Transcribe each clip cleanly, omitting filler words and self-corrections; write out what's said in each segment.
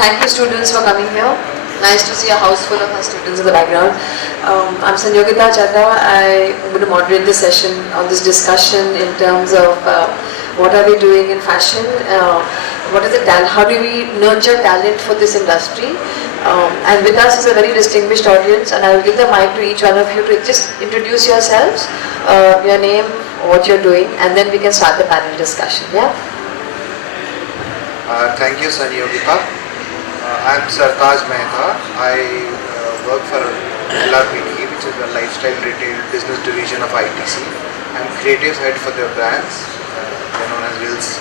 Thank you students for coming here. Nice to see a house full of our students in the background. I'm Sanyogita Chadha. I'm going to moderate this session on this discussion in terms of what are we doing in fashion, what is the talent, how do we nurture talent for this industry. And with us is a very distinguished audience, and I will give the mic to each one of you to just introduce yourselves, your name, what you're doing, and then we can start the panel discussion. Yeah. Thank you, Sanyogita. I'm Sartaj Mehta. I work for LRPD, which is the Lifestyle Retail Business Division of ITC. I'm creative head for their brands. They're known as Wills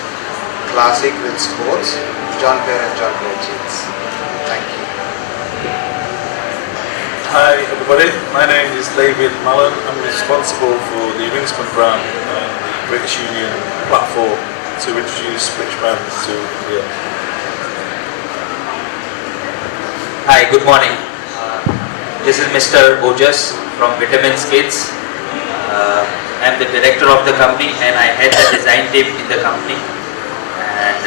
Classic, Wills Sports, John Player and John Player Jeans. Thank you. Hi everybody, my name is David Mallon. I'm responsible for the Ringsman brand and the British Union platform to introduce British brands to India. Hi, good morning. This is Mr. Ojas from Vitamins Kids. I'm the director of the company and I head the design team in the company. And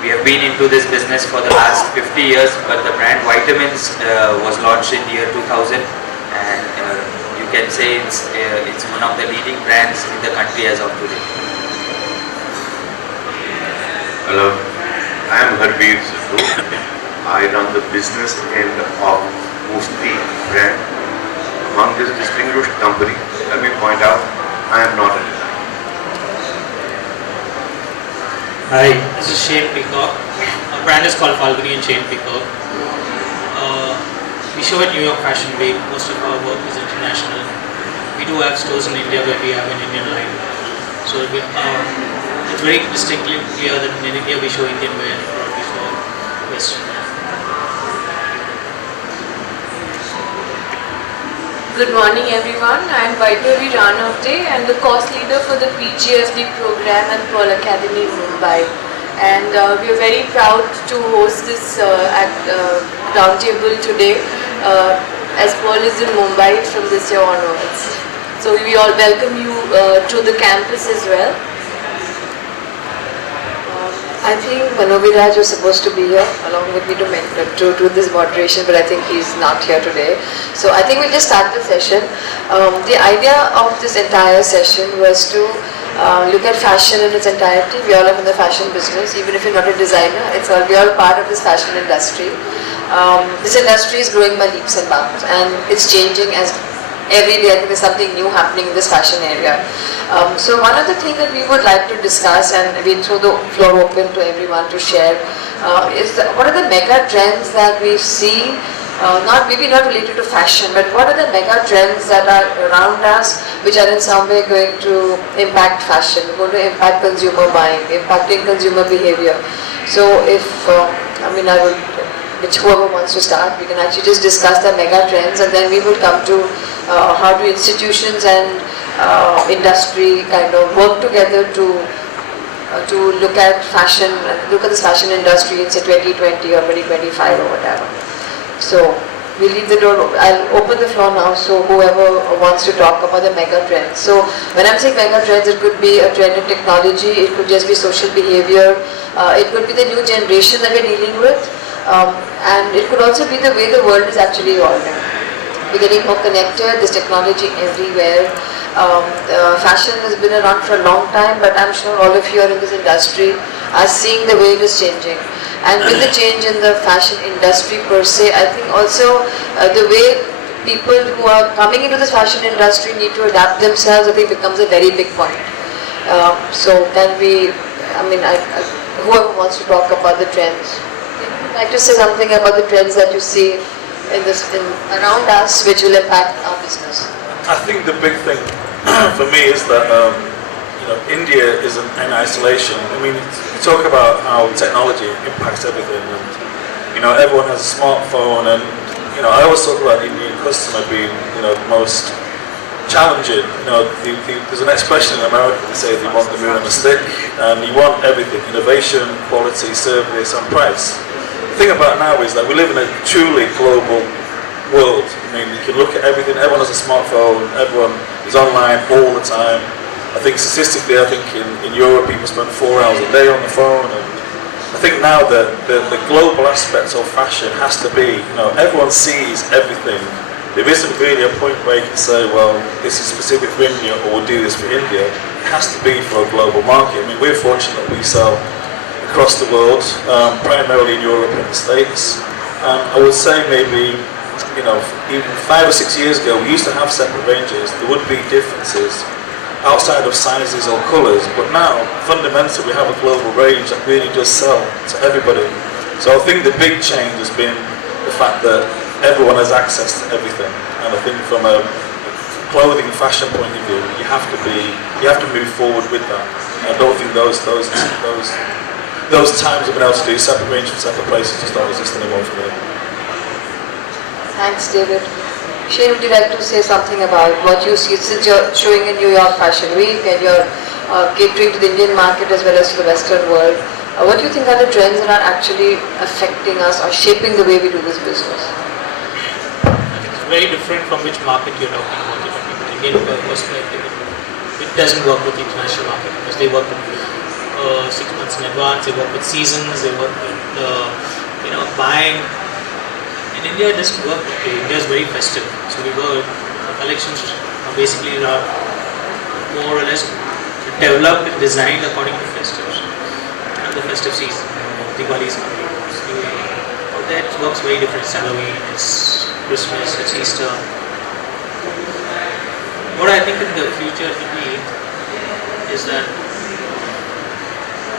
we have been into this business for the last 50 years, but the brand Vitamins was launched in the year 2000, and you can say it's one of the leading brands in the country as of today. Hello, I am Harbir Sidhu. I run the business end of Musti brand. Among this distinguished company, let me point out, I am not a designer. Hi, this is Shane Peacock. Our brand is called Falguni and Shane Peacock. We show at New York Fashion Week. Most of our work is international. We do have stores in India where we have an Indian line. So it's very distinctly clear that in India we show Indian wear and abroad we show Western wear. Good morning everyone. I am Vaidyavi Ranavde and the course leader for the PGFD program at Pearl Academy in Mumbai. And we are very proud to host this roundtable today as Pearl is in Mumbai from this year onwards. So we all welcome you to the campus as well. I think Manoviraj was supposed to be here along with me to do this moderation, but I think he's not here today. So I think we'll just start the session. The idea of this entire session was to look at fashion in its entirety. We all are in the fashion business, even if you're not a designer. We're all part of this fashion industry. This industry is growing by leaps and bounds, and it's changing as every day. I think there's something new happening in this fashion area. So one of the things that we would like to discuss, and we throw the floor open to everyone to share, is what are the mega trends that we see, maybe not related to fashion, but what are the mega trends that are around us which are in some way going to impact fashion, going to impact consumer buying, impacting consumer behavior. So if, whoever wants to start, we can actually just discuss the mega trends, and then we will come to how do institutions and industry kind of work together to look at fashion, look at this fashion industry in say 2020 or 2025 or whatever. So we leave the door. I'll open the floor now. So whoever wants to talk about the mega trends. So when I'm saying mega trends, it could be a trend in technology. It could just be social behavior. It could be the new generation that we're dealing with. And it could also be the way the world is actually evolving. We're getting more connected, there's technology everywhere. Fashion has been around for a long time, but I'm sure all of you are in this industry are seeing the way it is changing. And with the change in the fashion industry per se, I think also the way people who are coming into this fashion industry need to adapt themselves, I think becomes a very big point. So can we, whoever wants to talk about the trends. Would you like to say something about the trends that you see around us which will impact our business? I think the big thing for me is that India isn't in isolation. I mean, you talk about how technology impacts everything, and everyone has a smartphone, and I always talk about the Indian customer being the most challenging. There's an expression in America that says they want the moon on a stick, and you want everything: innovation, quality, service, and price. The thing about now is that we live in a truly global world. I mean, you can look at everything. Everyone has a smartphone. Everyone is online all the time. I think statistically, in Europe people spend 4 hours a day on the phone, and I think now the global aspect of fashion has to be, everyone sees everything. There isn't really a point where you can say, well, this is specific for India or we'll do this for India. It has to be for a global market. I mean, we're fortunate that we sell across the world, primarily in Europe and the States. I would say maybe, even 5 or 6 years ago, we used to have separate ranges. There would be differences outside of sizes or colours, but now, fundamentally, we have a global range that really does sell to everybody. So I think the big change has been the fact that everyone has access to everything, and I think from a clothing and fashion point of view, you have to move forward with that. And I don't think those times of being able to do separate range from separate places just don't exist anymore for me. Thanks, David. Shane, would you like to say something about what you see since you're showing in New York Fashion Week and you're catering to the Indian market as well as to the Western world? What do you think are the trends that are actually affecting us or shaping the way we do this business? It's very different from which market you're talking about. You're talking about Indian perspective. It doesn't work with the international market because they work with 6 months in advance. They work with seasons. They work with buying. In India, it doesn't work. India is very festive. So our collections are basically more or less developed and designed according to festives. The festive season, Diwali is coming. That works very different. It's Halloween, it's Christmas, it's Easter. What I think in the future will be is that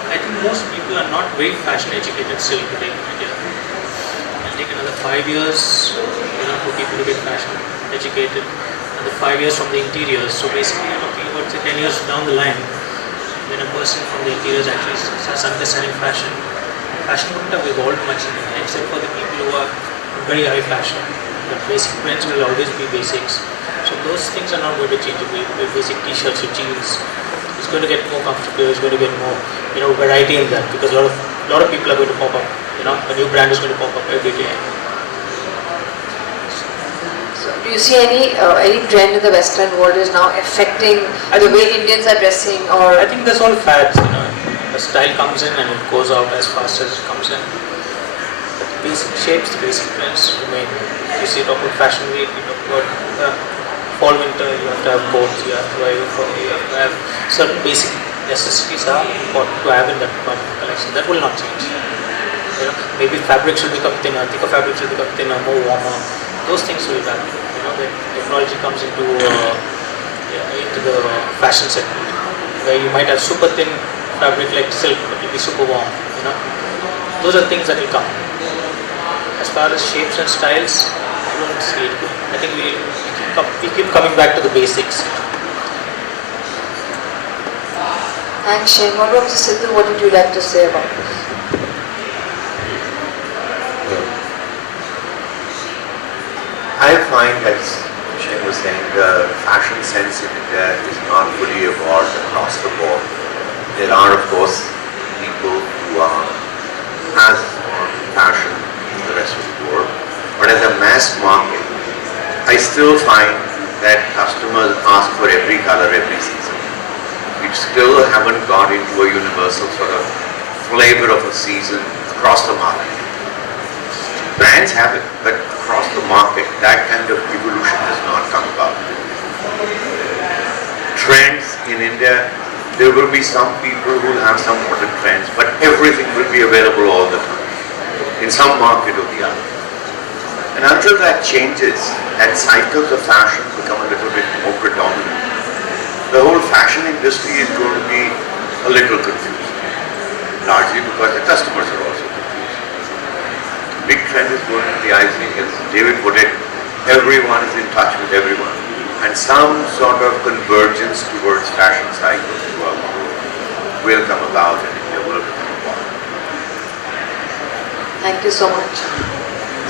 I think most people are not very fashion educated still today in India. It'll take another 5 years for people to get fashion educated, another 5 years from the interiors. So basically you're talking about 10 years down the line when a person from the interiors actually starts understanding fashion. Fashion wouldn't have evolved much in India except for the people who are very high fashion. The basic trends will always be basics. So those things are not going to change. With basic t-shirts or jeans, it's going to get more comfortable. It's going to get more, variety in that because a lot of people are going to pop up. A new brand is going to pop up every day. So do you see any trend in the Western world is now affecting the way Indians are dressing, or? I think that's all fads. The style comes in and it goes out as fast as it comes in. But the basic shapes, the basic trends remain. You see, talk about fashion week, you talk about fall, winter, you have to have coats, you have to have certain basic necessities are important to have in that part of the collection. That will not change. Maybe fabric should become thinner, thicker fabric should become thinner, more warmer. Those things will happen. The technology comes into the fashion segment, where you might have super thin fabric like silk, but it will be super warm. Those are things that will come. As far as shapes and styles, I don't see it. I think we keep coming back to the basics. Thanks, Shane. What about Sidhu? What would you like to say about this? I find, as Shane was saying, the fashion sense in India is not fully evolved across the board. There are, of course, people who are as fashion as the rest of the world, but as a mass market, I still find that customers ask for every color every season. We still haven't got into a universal sort of flavor of a season across the market. Brands have it, but across the market, that kind of evolution has not come about. Trends in India, there will be some people who will have some modern trends, but everything will be available all the time, in some market or the other. And until that changes, and cycles of fashion become a little bit more predominant, the whole fashion industry is going to be a little confused, largely because the customers are also confused. Big trend is going to be, I think, as David put it, everyone is in touch with everyone, and some sort of convergence towards fashion cycles will come about, and India will become involved. Thank you so much.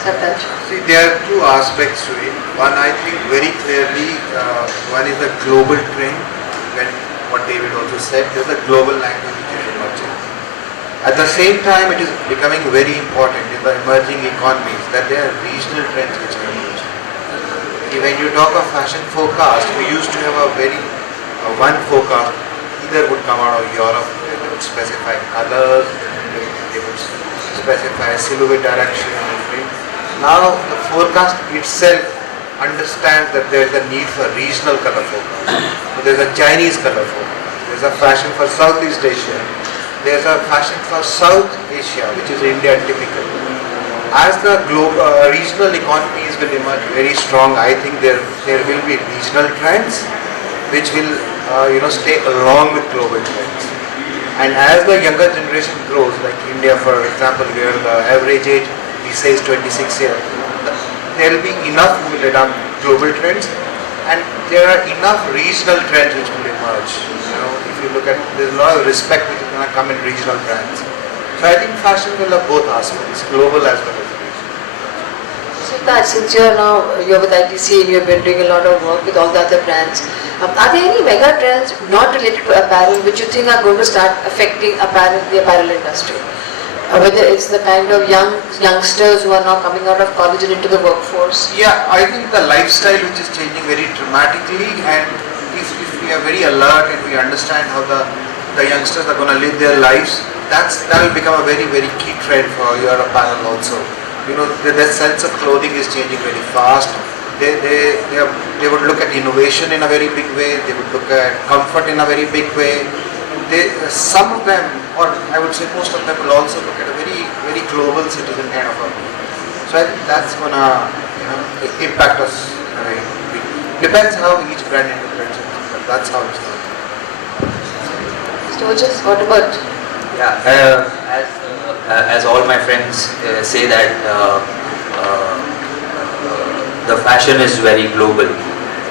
Sartaj. See, there are two aspects to it. One, I think very clearly, one is the global trend, when what David also said, there's a global language which is emerging. At the same time, it is becoming very important in the emerging economies that there are regional trends which are emerging. When you talk of fashion forecast, we used to have a very one forecast, either would come out of Europe, they would specify colors, they would specify silhouette direction. Now the forecast itself understands that there is a need for regional color forecast. So there is a Chinese color forecast. There is a fashion for Southeast Asia. There is a fashion for South Asia, which is India typical. As the regional economies will emerge very strong, I think there will be regional trends which will stay along with global trends. And as the younger generation grows, like India for example, where the average age we say is 26 years, there will be enough who will adopt global trends, and there are enough regional trends which will emerge. If you look at, there's a lot of respect which is going to come in regional brands. So I think fashion will have both aspects, global as well as regional. So Taj, since you're with ITC and you've been doing a lot of work with all the other brands, are there any mega trends not related to apparel which you think are going to start affecting the apparel industry? Whether it's the kind of youngsters who are now coming out of college and into the workforce? Yeah, I think the lifestyle which is changing very dramatically, and if we are very alert and we understand how the youngsters are going to live their lives, that will become a very, very key trend for your apparel also. Their sense of clothing is changing very fast. They would look at innovation in a very big way. They would look at comfort in a very big way. Some of them, or I would say most of them, will also look at a very, very global citizen kind of a. So I think that's gonna impact us in a way. Depends how each brand interprets it, but that's how it's going. Mr. Ojas, what about? Yeah, as all my friends say that the fashion is very global,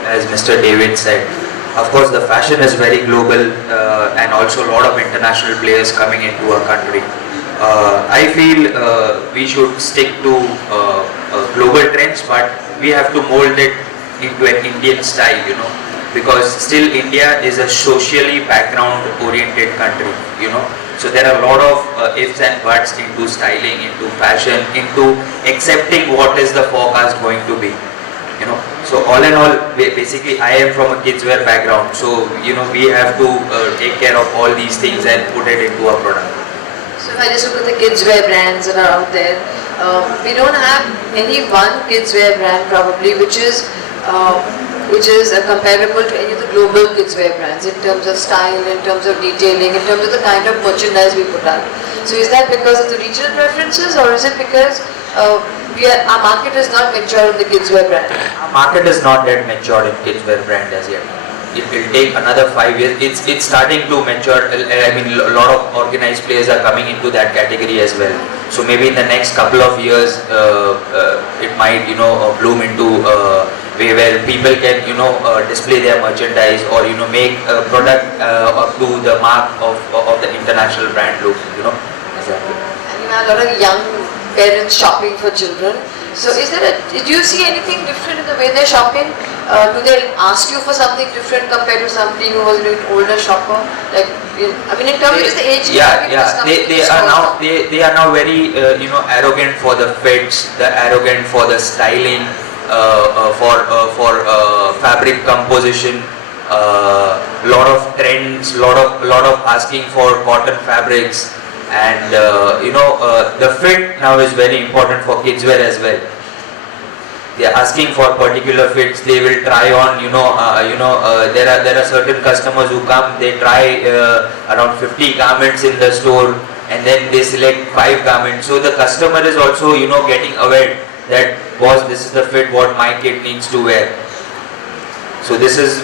as Mr. David said. Of course, the fashion is very global and also a lot of international players coming into our country. I feel we should stick to global trends, but we have to mold it into an Indian style, because still India is a socially background-oriented country, So there are a lot of ifs and buts into styling, into fashion, into accepting what is the forecast going to be. So all in all, basically I am from a kids wear background, so we have to take care of all these things and put it into a product. So if I just look at the kids wear brands that are out there, we don't have any one kids wear brand probably which is comparable to any of the global kids wear brands in terms of style, in terms of detailing, in terms of the kind of merchandise we put out. So is that because of the regional preferences, or is it because our market is not mature in the kids wear brand? Our market is not yet matured in kids wear brand as yet. It will take another 5 years. It's starting to mature. I mean, a lot of organized players are coming into that category as well. So maybe in the next couple of years, it might bloom into way where people can display their merchandise or make a product up to the mark of the international brand look. Exactly. And you have a lot of young parents shopping for children. So do you see anything different in the way they're shopping? Do they ask you for something different compared to somebody who was an older shopper? Like, in terms of the age. Yeah. They are now very arrogant for the fits, arrogant for the styling, for fabric composition. Lot of trends, lot of asking for cotton fabrics. And the fit now is very important for kids wear as well. They are asking for particular fits. They will try on. There are certain customers who come. They try around 50 garments in the store, and then they select 5 garments. So the customer is also getting aware that this is the fit what my kid needs to wear. So this is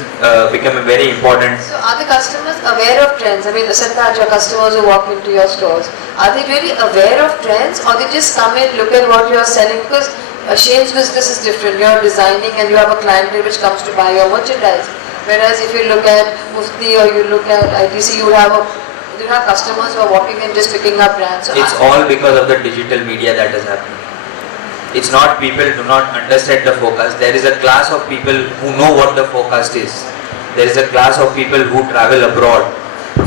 becoming very important. So are the customers aware of trends? Sartaj, your customers who walk into your stores, are they really aware of trends, or they just come in, look at what you're selling? Because Shane's business is different. You're designing and you have a clientele which comes to buy your merchandise. Whereas if you look at Mufti or you look at ITC, you have customers who are walking in just picking up brands. So it's all because of the digital media that is happening. It's not people do not understand the forecast. There is a class of people who know what the forecast is. There is a class of people who travel abroad,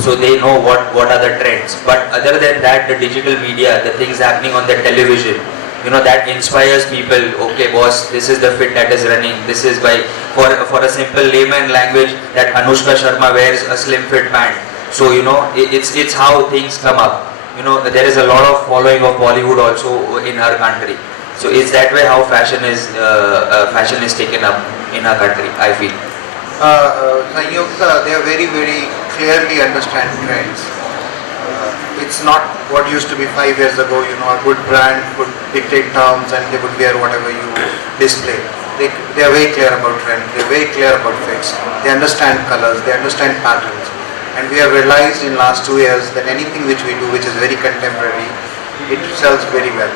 so they know what are the trends. But other than that, the digital media, the things happening on the television, that inspires people. Okay, boss, this is the fit that is running. This is for a simple layman language that Anushka Sharma wears a slim fit pant. So it's how things come up. there is a lot of following of Bollywood also in her country. So is that way how fashion is taken up in our country, I feel. Sanyukta, they are very, very clearly understand trends. It's not what used to be 5 years ago, a good brand could dictate terms and they would wear whatever you display. They are very clear about trends, they are very clear about fits, they understand colors, they understand patterns. And we have realized in last 2 years that anything which we do which is very contemporary, it sells very well.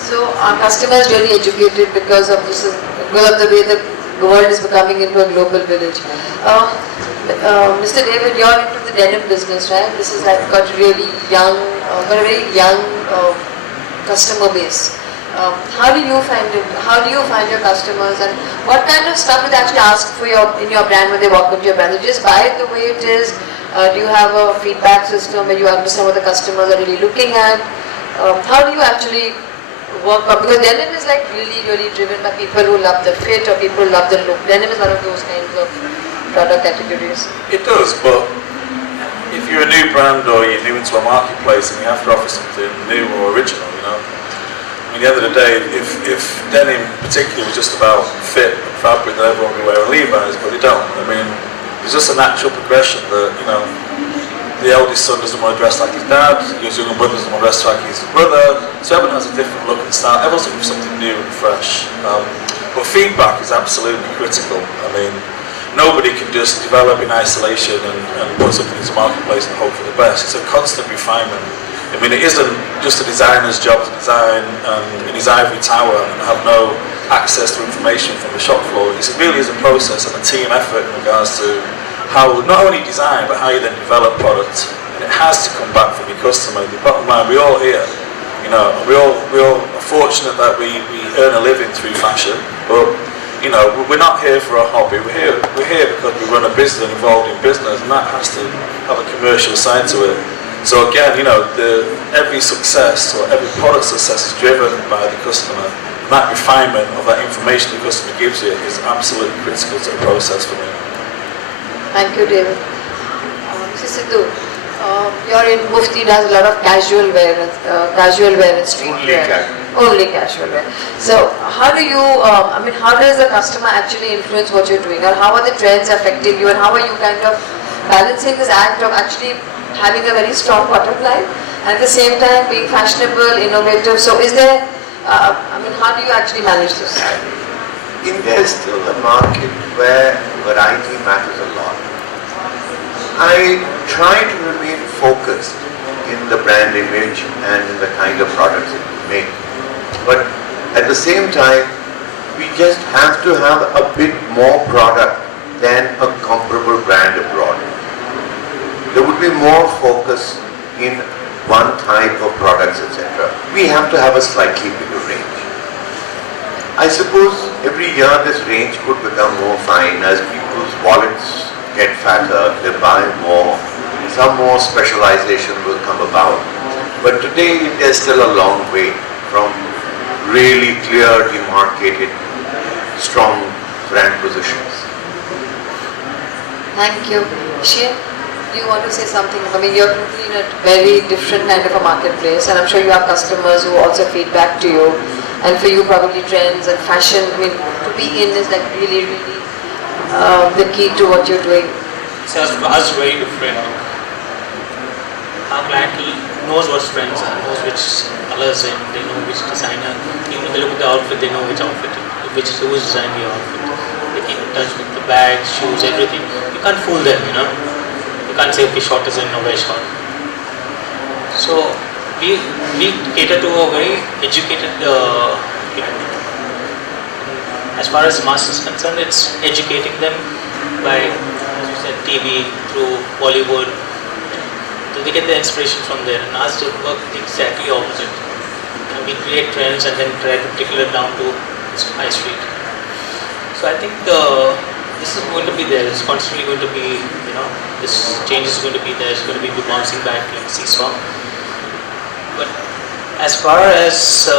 So our customers really educated because of the way the world is becoming into a global village. Mr. David, you're into the denim business, right? This is like got a very young customer base. How do you find it? How do you find your customers, and what kind of stuff do they actually ask for in your brand when they walk into your brand? Do you just buy it the way it is? Do you have a feedback system where you understand what the customers are really looking at? How do you actually work up? Because denim is like really driven by people who love the fit or people who love the look. Denim is one of those kinds of product categories. It does, but if you're a new brand or you're new into a marketplace and you have to offer something new or original, at the end of the day, if denim particularly was just about fit and fabric, that everyone would wear Levi's, but they don't. It's just a natural progression that, the eldest son doesn't want to dress like his dad, his younger brother doesn't want to dress like his brother, so everyone has a different look and style, everyone's looking for something new and fresh. But feedback is absolutely critical. Nobody can just develop in isolation and put something into the marketplace and hope for the best. It's a constant refinement. It isn't just a designer's job to design in his ivory tower and have no access to information from the shop floor. It really is a process and a team effort in regards to how not only design but how you then develop product. And it has to come back from your customer. The bottom line, we're all here. We all are fortunate that we earn a living through fashion, but we're not here for a hobby. We're here because we run a business and involved in business, and that has to have a commercial side to it. So again, every success or every product success is driven by the customer. And that refinement of that information the customer gives you is absolutely critical to the process for me. Thank you, David. Mr. Sidhu, you're in Mufti, does a lot of casual wear and streetwear. Only casual wear. So how do you, how does the customer actually influence what you're doing, or how are the trends affecting you, and how are you kind of balancing this act of actually having a very strong bottom line and at the same time being fashionable, innovative? So is there, how do you actually manage this? India is still a market where variety matters a lot. I try to remain focused in the brand image and in the kind of products that we make. But at the same time, we just have to have a bit more product than a comparable brand abroad. There would be more focus in one type of products, etc. We have to have a slightly bigger range. I suppose every year this range could become more fine as people's wallets get fatter, they buy more, some more specialization will come about. But today there's still a long way from really clear, demarcated, strong brand positions. Thank you. Shane, do you want to say something? You're in a very different kind of a marketplace, and I'm sure you have customers who also feedback to you. And for you, probably trends and fashion, to be in is like really the key to what you're doing. So for us, very different. Our client knows what trends are, knows which colors and they know which designer. Even if they look at the outfit, they know which outfit, who is designed the outfit. They keep in touch with the bags, shoes, everything. You can't fool them, You can't say, okay, short is in, no wear short. So we cater to a very educated as far as mass is concerned, it's educating them by, as you said, TV, through Bollywood. So they get the inspiration from there, and us to work the exactly opposite. We create trends and then try to trickle it down to high street. So I think this is going to be there. It's constantly going to be, this change is going to be there. It's going to be bouncing back like seesaw. But as far as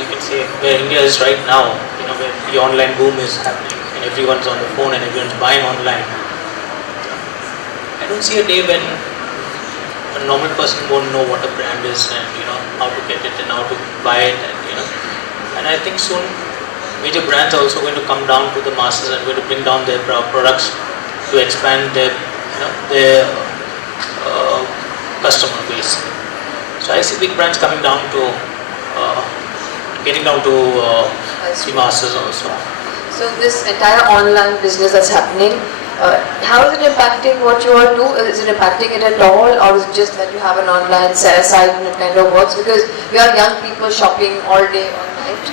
you can say where India is right now, where the online boom is happening and everyone's on the phone and everyone's buying online, I don't see a day when a normal person won't know what a brand is and how to get it and how to buy it and I think soon major brands are also going to come down to the masses and going to bring down their products to expand their their customer base. So I see big brands coming down to getting down to the masses also. So this entire online business that's happening, how is it impacting what you all do? Is it impacting it at all, or is it just that you have an online site and it kind of works? Because we are young people shopping all day, all night.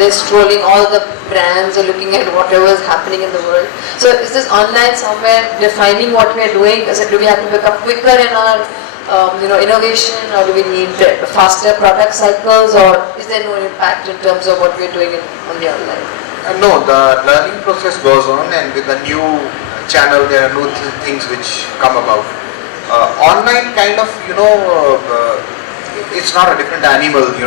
They're strolling all the brands or looking at whatever is happening in the world. So is this online somewhere defining what we are doing? Do we have to become quicker in our innovation, or do we need faster product cycles, or is there no impact in terms of what we are doing on the online? No, the learning process goes on, and with the new channel there are new things which come about. Online kind of, it's not a different animal, the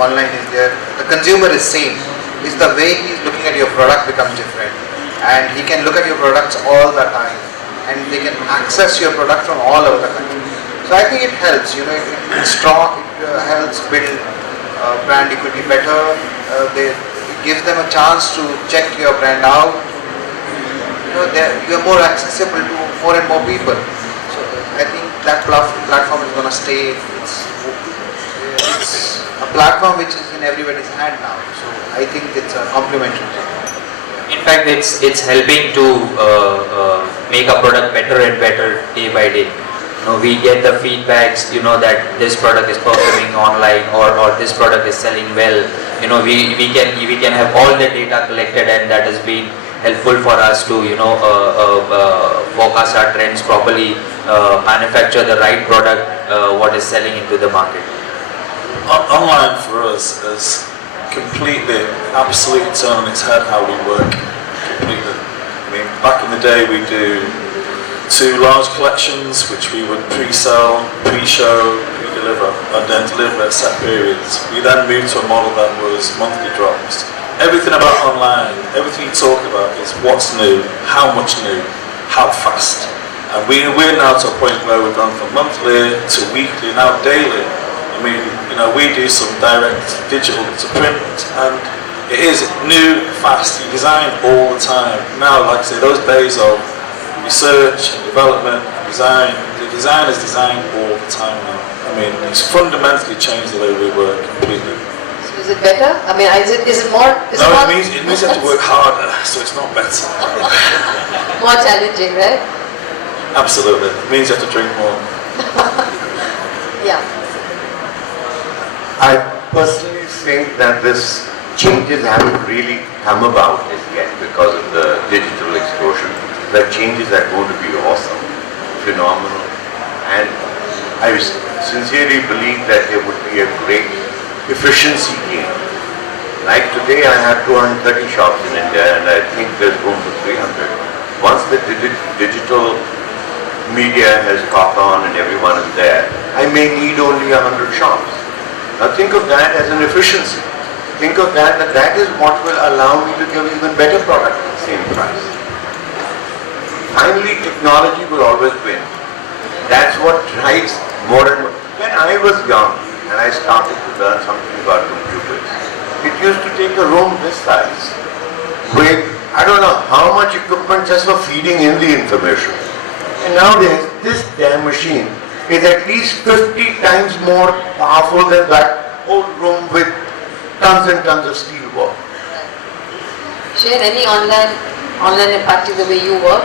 online is there, the consumer is same. It's the way he's looking at your product becomes different, and he can look at your products all the time, and they can access your product from all over the country. So I think it helps, it helps build brand equity better. It gives them a chance to check your brand out. You're more accessible to more and more people. So I think that platform is going to stay. It's a platform which is in everybody's hand now. So I think it's a complementary thing. In fact, it's helping to make a product better and better day by day. We get the feedbacks, that this product is performing online or this product is selling well. We can have all the data collected, and that has been helpful for us to forecast our trends properly, manufacture the right product, what is selling into the market. Online for us is completely, absolutely turned on its head how we work. Completely. I mean, back in the day we do 2 large collections which we would pre-sell, pre-show, pre-deliver, and then deliver at set periods. We then moved to a model that was monthly drops. Everything about online, everything you talk about is what's new, how much new, how fast. And we're now to a point where we've gone from monthly to weekly, now daily. I mean, we do some direct digital to print, and it is new, fast, you design all the time. Now, like I say, those days of research and development and design, the design is designed all the time now. I mean, it's fundamentally changed the way we work completely. So is it better? I mean, is it more? No, it means you have to work harder, so it's not better. More challenging, right? Absolutely. It means you have to drink more. Yeah. I personally think that this changes haven't really come about as yet because of the digital explosion. The changes are going to be awesome, phenomenal, and I sincerely believe that there would be a great efficiency gain. Like today I have 230 shops in India, and I think there's room for 300. Once the digital media has caught on and everyone is there, I may need only 100 shops. Now think of that as an efficiency. Think of that is what will allow me to give even better product at the same price. Finally, technology will always win. That's what drives more and more. When I was young and I started to learn something about computers, it used to take a room this size with I don't know how much equipment just for feeding in the information. And nowadays, this damn machine is at least 50 times more powerful than that old room with tons and tons of steel work. Share any online impacting the way you work,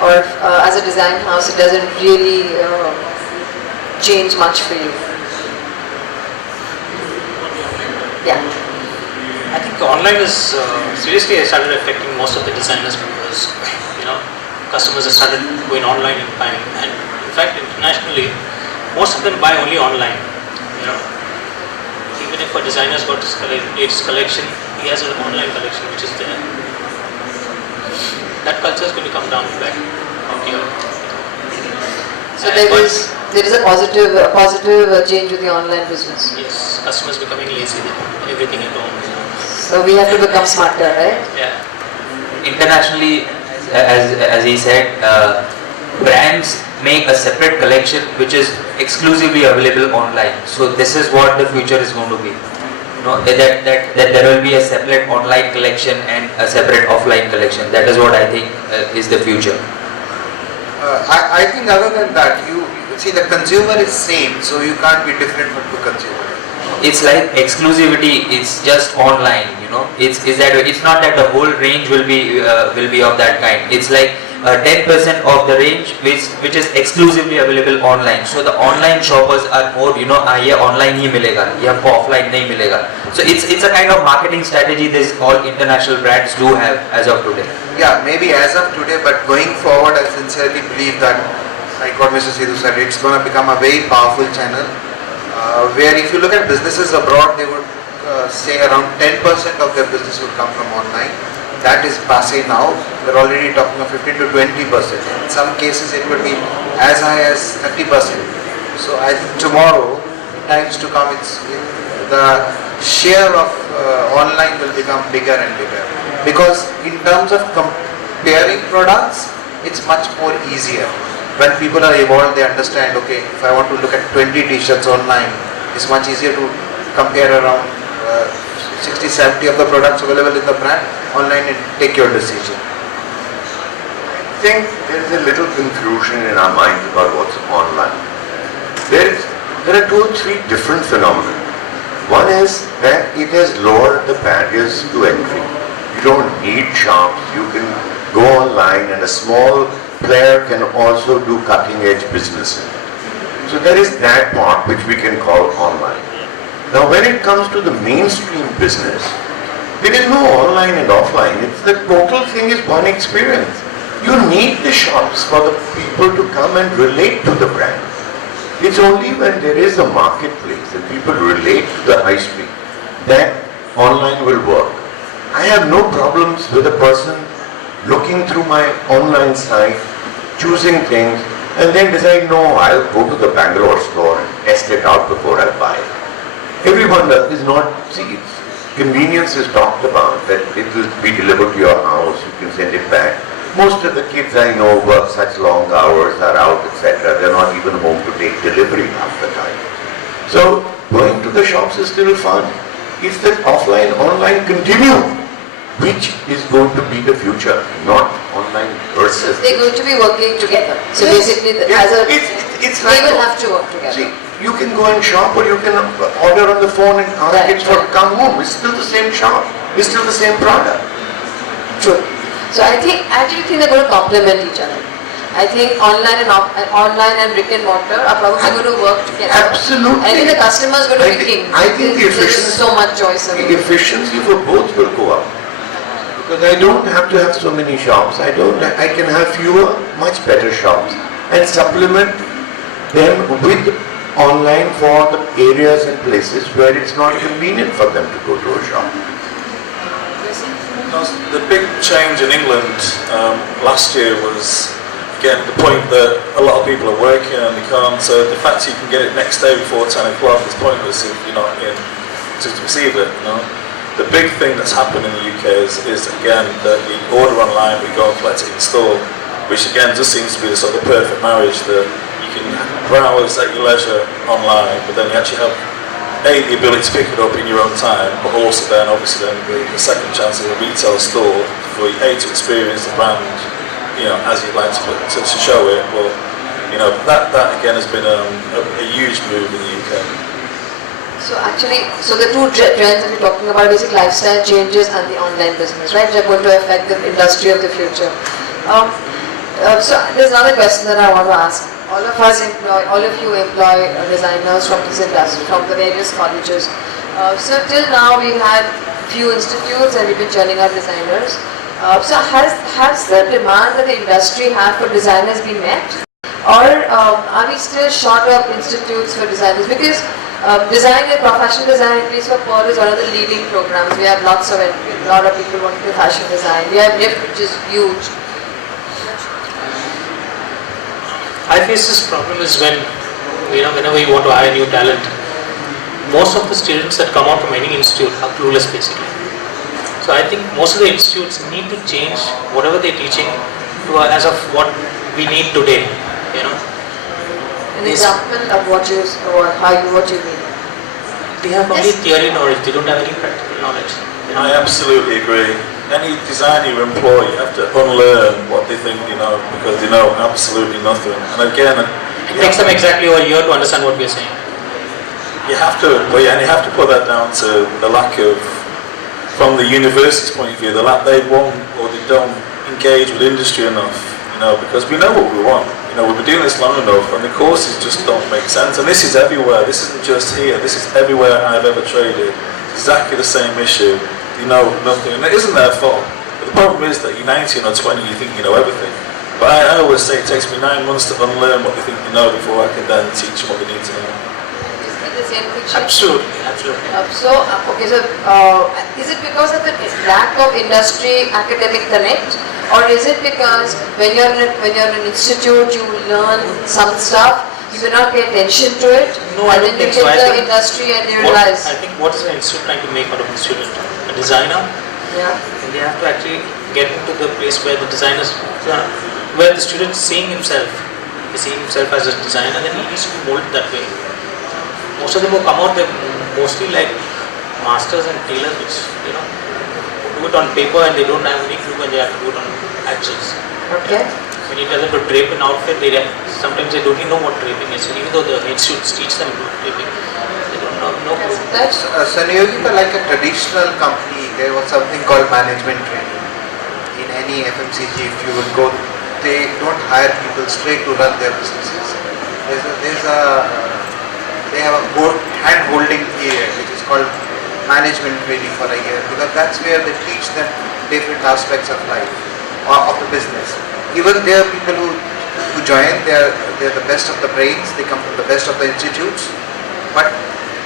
or as a design house it doesn't really change much for you? Yeah. I think online is seriously started affecting most of the designers because customers have started going online and buying, and in fact internationally most of them buy only online. Even if a designer's got his latest collection, he has an online collection which is there. That culture is going to come down back out here. So there is a positive change with the online business. Yes, customers becoming lazy then, everything at home. So we have to become smarter, right? Yeah. Internationally, as he said, brands make a separate collection which is exclusively available online. So this is what the future is going to be. That there will be a separate online collection and a separate offline collection. That is what I think is the future. I think other than that, you see the consumer is same, so you can't be different from the consumer. It's like exclusivity. It's just online. It's that way. It's not that the whole range will be of that kind. It's like 10% of the range which is exclusively available online. So the online shoppers are more, ये online ही मिलेगा, ये हमको offline नहीं मिलेगा. So it's a kind of marketing strategy this all international brands do have as of today. Yeah, maybe as of today, but going forward, I sincerely believe that, like what Mr. Sidhu said, it's going to become a very powerful channel. Where if you look at businesses abroad, they would say around 10% of their business would come from online. That is passé now. We're already talking of 15 to 20%. In some cases, it would be as high as 30%. So I think tomorrow, in times to come, the share of online will become bigger and bigger. Because in terms of comparing products, it's much more easier. When people are evolved, they understand, okay, if I want to look at 20 t-shirts online, it's much easier to compare around 60-70 of the products available in the brand online and take your decision. I think there is a little confusion in our minds about what's online. There are 2 or 3 different phenomena. One is that it has lowered the barriers to entry. You don't need shops. You can go online and a small player can also do cutting edge business in it. So there is that part which we can call online. Now when it comes to the mainstream business, there is no online and offline. It's the total thing is one experience. You need the shops for the people to come and relate to the brand. It's only when there is a marketplace and people relate to the high street that online will work. I have no problems with a person looking through my online site, choosing things, and then decide, no, I'll go to the Bangalore store and test it out before I buy it. Everyone is not, see, convenience is talked about, that it will be delivered to your house, you can send it back. Most of the kids I know work such long hours, are out, etc. They're not even home to take delivery half the time. So going to the shops is still fun. If the offline, online continue, which is going to be the future, not online versus. They're going to be working together. So yes, basically, yes, it's like they will have to work together. See, you can go and shop or you can order on the phone and ask Right, kids for right. come home. It's still the same shop. It's still the same product. True. So I actually think they're going to complement each other. I think online and brick and mortar are probably going to work together. Absolutely. I think the customer is going to be king. I think the there is efficiency, so much choice the available. efficiency for both will go up. Because I don't have to have so many shops. I can have fewer, much better shops and supplement them with online for the areas and places where it's not convenient for them to go to a shop. The big change in England last year was, again, the point that a lot of people are working and they can't, so the fact you can get it next day before 10 o'clock is pointless if you're not in to receive it. The big thing that's happened in the UK is again, that you order online, we go and collect it in store, which again just seems to be the sort of perfect marriage that you can browse at your leisure online, but then you actually have the ability to pick it up in your own time, but also then obviously then the second chance of a retail store for you to experience the brand, as you'd like to show it. Well, that again has been a huge move in the UK. So actually, the two trends that we're talking about, basic lifestyle changes and the online business, right? Which are going to affect the industry of the future. So there's another question that I want to ask. All of you employ designers from this industry, from the various colleges. So till now we've had few institutes and we've been churning out designers. So has the demand that the industry has for designers been met? Or are we still short of institutes for designers? Because design and professional design, at least for Pearl, is one of the leading programs. We have a lot of people wanting to fashion design. We have LIFT, which is huge. I face this problem is whenever you want to hire new talent, most of the students that come out from any institute are clueless basically. So I think most of the institutes need to change whatever they're teaching to as of what we need today. An example of what you mean. They have only theory knowledge, they don't have any practical knowledge. I absolutely agree. Any designer you employ, you have to unlearn what they think they know, because they know absolutely nothing. And again, it takes them exactly a year to understand what we're saying. You have to, well, yeah, and you have to put that down to the lack of, from the university's point of view, the lack they won't or they don't engage with industry enough, because we know what we want. We've been doing this long enough, and the courses just don't make sense. And this is everywhere. This isn't just here. This is everywhere I've ever traded. It's exactly the same issue. You know nothing, and it isn't their fault. But the problem is that you're 19 or 20, you think you know everything. But I always say it takes me 9 months to unlearn what they think they know before I can then teach them what they need to know. Is it the same picture? Absolutely, absolutely. Is it because of the lack of industry academic connect, or is it because when you're in an institute you learn some stuff, you may not pay attention to it, No, I and don't then you think so. hit the industry and you realize? I think what is an institute trying to make out of a student? A designer? Yeah. And they have to actually get into the place where the designers, where the student is seeing himself. He's seeing himself as a designer, then he needs to be molded that way. Most of them who come out, they're mostly like masters and tailors, which do it on paper and they don't have any clue when they have to do it on actions. Okay. When you tell them to drape an outfit, sometimes they don't even know what draping is. And even though the head students teach them draping, they don't know no clue. That's Sanyogi, like a traditional company, there was something called management training. In any FMCG, if you would go, they don't hire people straight to run their businesses. They have a good hand-holding period, which is called management training for a year, because that's where they teach them different aspects of life or of the business. Even there are people who join, they're the best of the brains, they come from the best of the institutes, but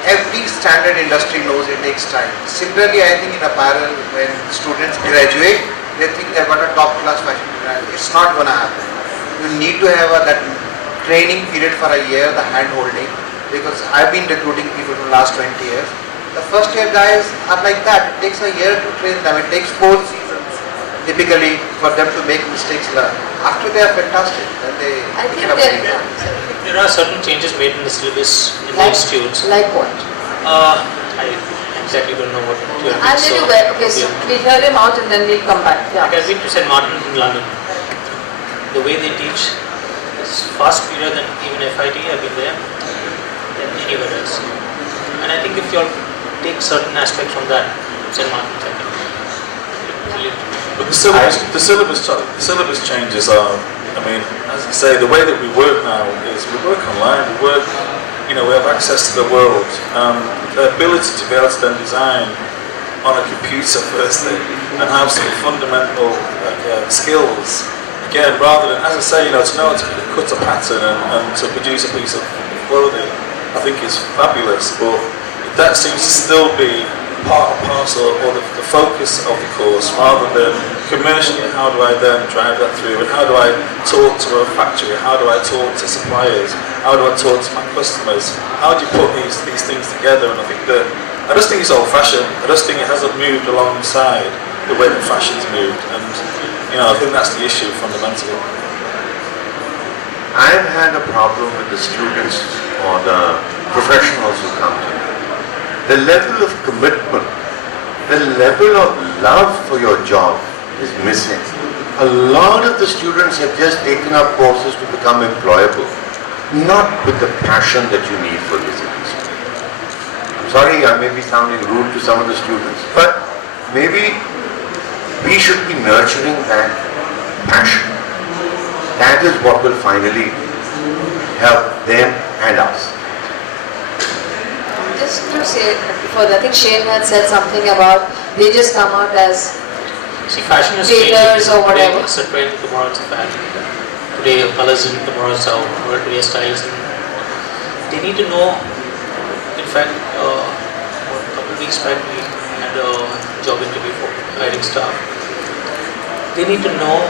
every standard industry knows it takes time. Similarly, I think in apparel, when students graduate, they think they've got a top-class fashion designer. It's not going to happen. You need to have that training period for a year, the hand-holding, because I've been recruiting people from the last 20 years. The first year guys are like that. It takes a year to train them. It takes 4 seasons typically for them to make mistakes learn. After they are fantastic, then they pick it up very well. There are certain changes made in the syllabus in the institutes. like what? I exactly don't know what you are I'll tell you where. Okay, so we'll hear him out and then we'll come back. Yeah. Like I've been to St. Martin's in London. The way they teach is far superior than even FIT. I've been there than anywhere else. And I think if you all take certain aspects from that, St. Martin's, I think, But the syllabus changes are, as you say, the way that we work now is we work online, we have access to the world, the ability to be able to then design on a computer first thing and have some fundamental skills. Again, rather than, as I say, to know how to cut a pattern and to produce a piece of clothing, I think is fabulous, but that seems to still be part and parcel or the focus of the course, rather than commercially how do I then drive that through, and how do I talk to a factory, how do I talk to suppliers, how do I talk to my customers, how do you put these things together. And I just think it's old fashioned. I just think it hasn't moved alongside the way that fashion's moved, and I think that's the issue fundamentally. I've had a problem with the students or the professionals who come to me. The level of commitment, the level of love for your job is missing. A lot of the students have just taken up courses to become employable, not with the passion that you need for this industry. I'm sorry, I may be sounding rude to some of the students, but maybe we should be nurturing that passion. That is what will finally help them and us. Just to say before, I think Shane had said something about they just come out as fashion is tailors or whatever. Today it's a trend, tomorrow it's a fad. Today colors in, tomorrow it's out, or today styles in. They need to know. In fact, a couple of weeks back we had a job interview for hiring staff. They need to know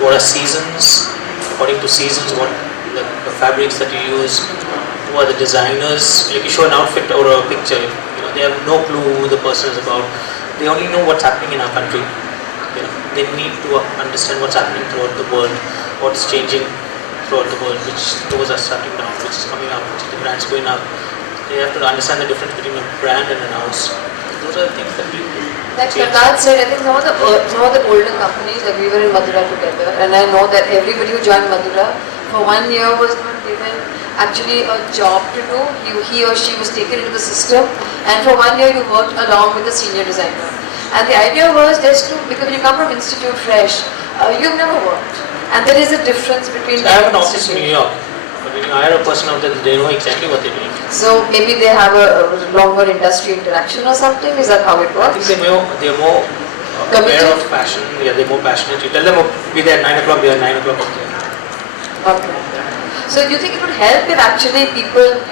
what are seasons, according to seasons, what the fabrics that you use, who are the designers. Like you show an outfit or a picture, they have no clue who the person is about. They only know what's happening in our country. They need to understand what's happening throughout the world, what's changing throughout the world, which those are shutting down, which is coming up, which the brand's going up. They have to understand the difference between a brand and an house. Those are the things that we do. Like Siddharth said, I think some of the older companies, like we were in Madura together, and I know that everybody who joined Madura for 1 year was not given actually a job to do. He or she was taken into the system, and for 1 year you worked along with the senior designer. And the idea was just to, because when you come from institute fresh, you've never worked, and there is a difference between. So I have an office in New York. But when you hire a person out there, they know exactly what they're doing. So maybe they have a longer industry interaction or something. Is that how it I works? think they're more aware of fashion. Yeah, they're more passionate. You tell them be there at 9 o'clock, they are 9 o'clock. Okay. So do you think it would help if actually people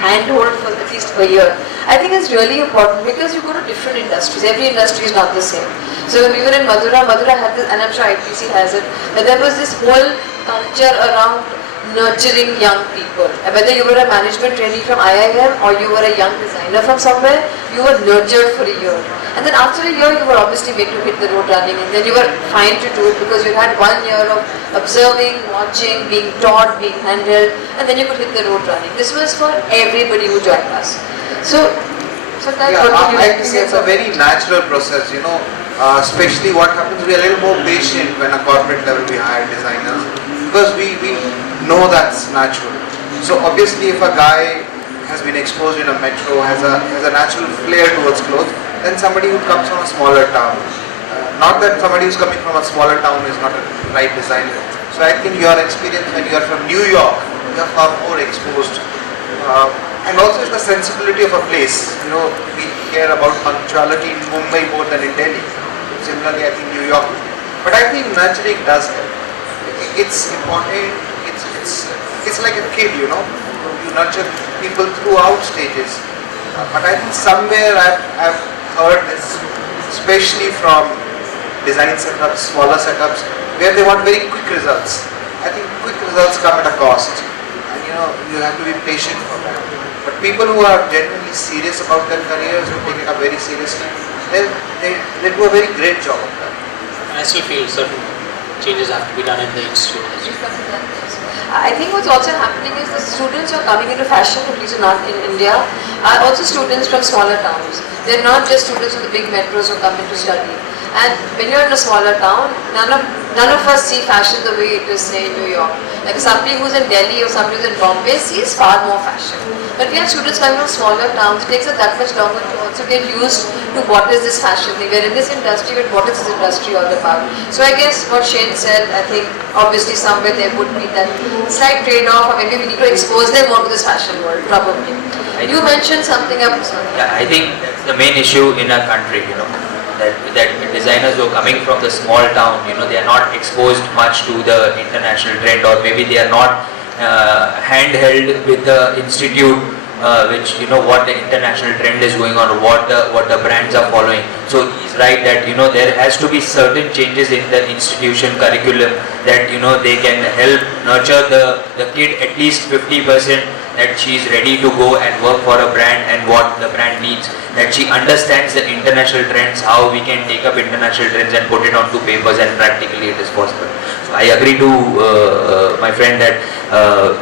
handhold for at least a year? I think it's really important because you go to different industries. Every industry is not the same. So when we were in Madura had this, and I'm sure ITC has it, that there was this whole culture around nurturing young people. Whether you were a management trainee from IIM or you were a young designer from somewhere, you were nurtured for a year. And then after a year, you were obviously made to hit the road running, and then you were fine to do it because you had 1 year of observing, watching, being taught, being handled, and then you could hit the road running. This was for everybody who joined us. So that's Yeah, what would you I like to think say it's a about very natural process, especially what happens, we are a little more patient when a corporate level we hire designers because we know that's natural. So obviously if a guy has been exposed in a metro, has a natural flair towards clothes, then somebody who comes from a smaller town, not that somebody who's coming from a smaller town is not a right designer. So I think your experience when you are from New York, you are far more exposed. And also it's the sensibility of a place. We hear about punctuality in Mumbai more than in Delhi. Similarly, I think New York. But I think nurturing does help. It's important. It's like a kid, you nurture people throughout stages. But I think somewhere I've heard this, especially from design setups, smaller setups, where they want very quick results. I think quick results come at a cost, and you have to be patient for that. But people who are genuinely serious about their careers, who take it up very seriously, they do a very great job of that. I still feel certain changes have to be done in the institute. I think what's also happening is the students who are coming into fashion, at least not in India, are also students from smaller towns. They're not just students from the big metros who come in to study. And when you're in a smaller town, none of us see fashion the way it is, say, in New York. Like somebody who's in Delhi or somebody who's in Bombay sees far more fashion. But we have students coming from smaller towns. It takes us that much longer to also get used to what is this fashion thing. We're in this industry, but what is this industry all about? So I guess what Shane said, I think obviously somewhere there would be that slight trade-off, or maybe we need to expose them more to this fashion world, probably. You mentioned something about... Yeah, I think that's the main issue in our country, that designers who are coming from the small town, they are not exposed much to the international trend, or maybe they are not handheld with the institute, which what the international trend is going on, what the brands are following. So he's right that there has to be certain changes in the institution curriculum that they can help nurture the kid at least 50%, that she is ready to go and work for a brand and what the brand needs, that she understands the international trends, how we can take up international trends and put it onto papers, and practically it is possible. So I agree to my friend that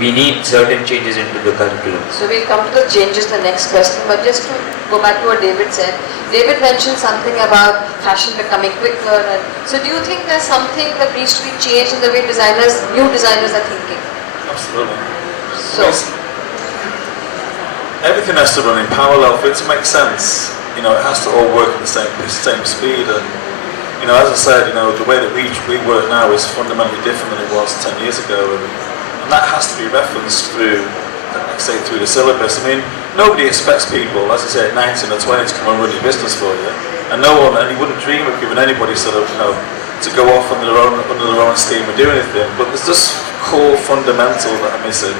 we need certain changes into the curriculum. So we'll come to the changes the next question, but just to go back to what David said. David mentioned something about fashion becoming quicker, and so do you think there's something that needs to be changed in the way new designers are thinking? Absolutely. So Everything has to run in parallel for it to make sense. It has to all work at the same speed. And as I said, the way that we work now is fundamentally different than it was 10 years ago, and that has to be referenced through the syllabus. I mean, nobody expects people, as I say, at 19 or 20 to come and run your business for you, and and you wouldn't dream of giving anybody to go off under their own steam and do anything. But there's just core fundamentals that are missing.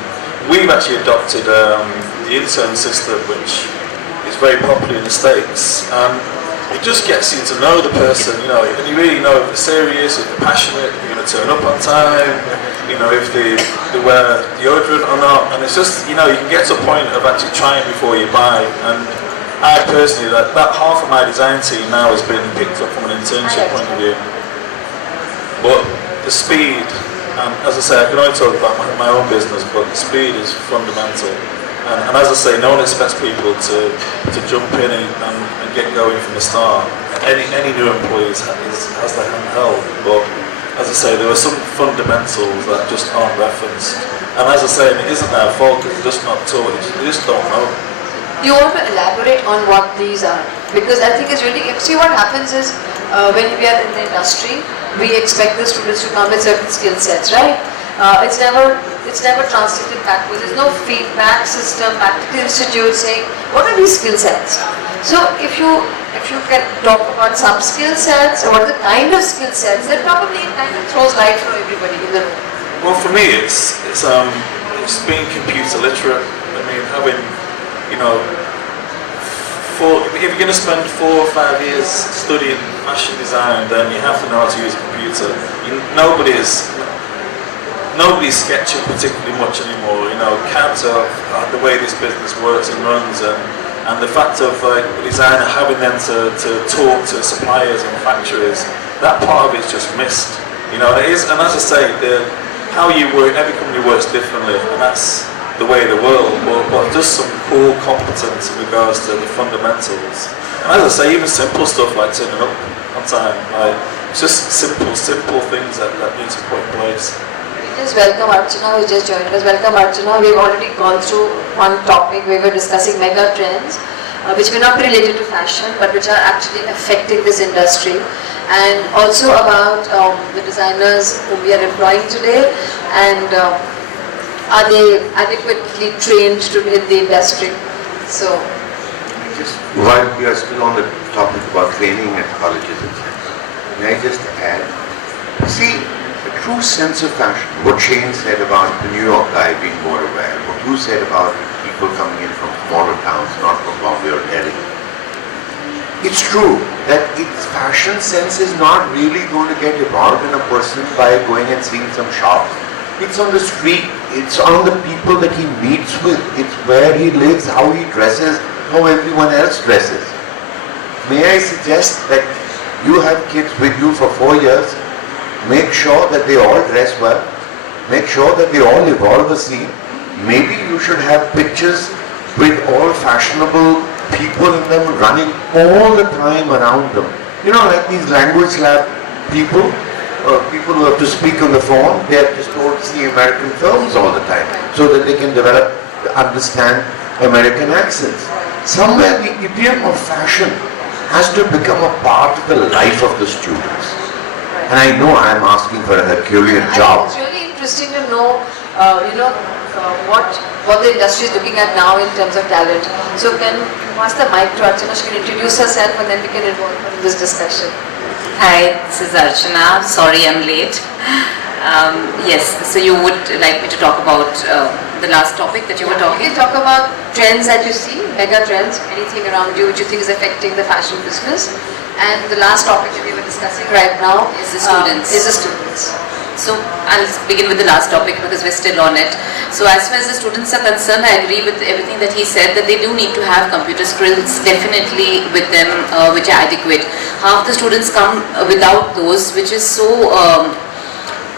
We've actually adopted the intern system, which is very popular in the States. It just gets you to know the person, and you really know if they're serious, if they're passionate, if they're going to turn up on time, if they wear deodorant or not. And it's just, you can get to a point of actually trying before you buy. And I personally, that half of my design team now has been picked up from an internship point of view. But the speed And as I say, I can only talk about my own business, but speed is fundamental. And as I say, no one expects people to jump in and get going from the start. Any new employee has their hand held, but as I say, there are some fundamentals that just aren't referenced. And as I say, it isn't their fault, it's just not taught, they just don't know. Do you want to elaborate on what these are? Because I think it's really, see what happens is when we are in the industry, we expect the students to come with certain skill sets, right? It's never translated backwards. There's no feedback system back to the institute saying, what are these skill sets? So if you can talk about some skill sets or what are the kind of skill sets, then probably it kind of throws light for everybody in the room. Well, for me, it's being computer literate. I mean, having, you know, if you're going to spend 4 or 5 years studying fashion design, then you have to know how to use a computer. Nobody's sketching particularly much anymore. You know, CAD's the way this business works and runs, and the fact of a designer having them to talk to suppliers and factories, that part of it's just missed. You know, it is, and as I say, how you work, every company works differently, and that's the way of the world, but just some core competence in regards to the fundamentals. And as I say, even simple stuff like turning up on time, like it's just simple things that need to be put in place. Just welcome Archana, who just joined us. Welcome Archana. We've already gone through one topic. We were discussing mega trends, which may not be related to fashion, but which are actually affecting this industry. And also about the designers whom we are employing today, and are they adequately trained to be in the industry? So, just while we are still on the topic about training at colleges, etc., may I just add, see, a true sense of fashion, what Shane said about the New York guy being more aware, what you said about people coming in from smaller towns, not from Bombay or Delhi. It's true that its fashion sense is not really going to get evolved in a person by going and seeing some shop. It's on the street, it's on the people that he meets with, it's where he lives, how he dresses, how everyone else dresses. May I suggest that you have kids with you for 4 years, make sure that they all dress well, make sure that they all evolve a scene. Maybe you should have pictures with all fashionable people in them running all the time around them. You know, like these language lab people, people who have to speak on the phone, they are just told to see American films all the time so that they can understand American accents. Somewhere the idiom of fashion has to become a part of the life of the students. And I know I'm asking for a Herculean job. It's really interesting to know, what the industry is looking at now in terms of talent. So can you pass the mic to Archana? She can introduce herself and then we can involve her in this discussion. Hi, this is Archana. Sorry I'm late. Yes, so you would like me to talk about the last topic that you were talking? You can talk about trends that you see, mega trends, anything around you which you think is affecting the fashion business. And the last topic that we were discussing right now is the students. So I'll begin with the last topic because we're still on it. So as far as the students are concerned, I agree with everything that he said, that they do need to have computer skills definitely with them, which are adequate. Half the students come without those, which is so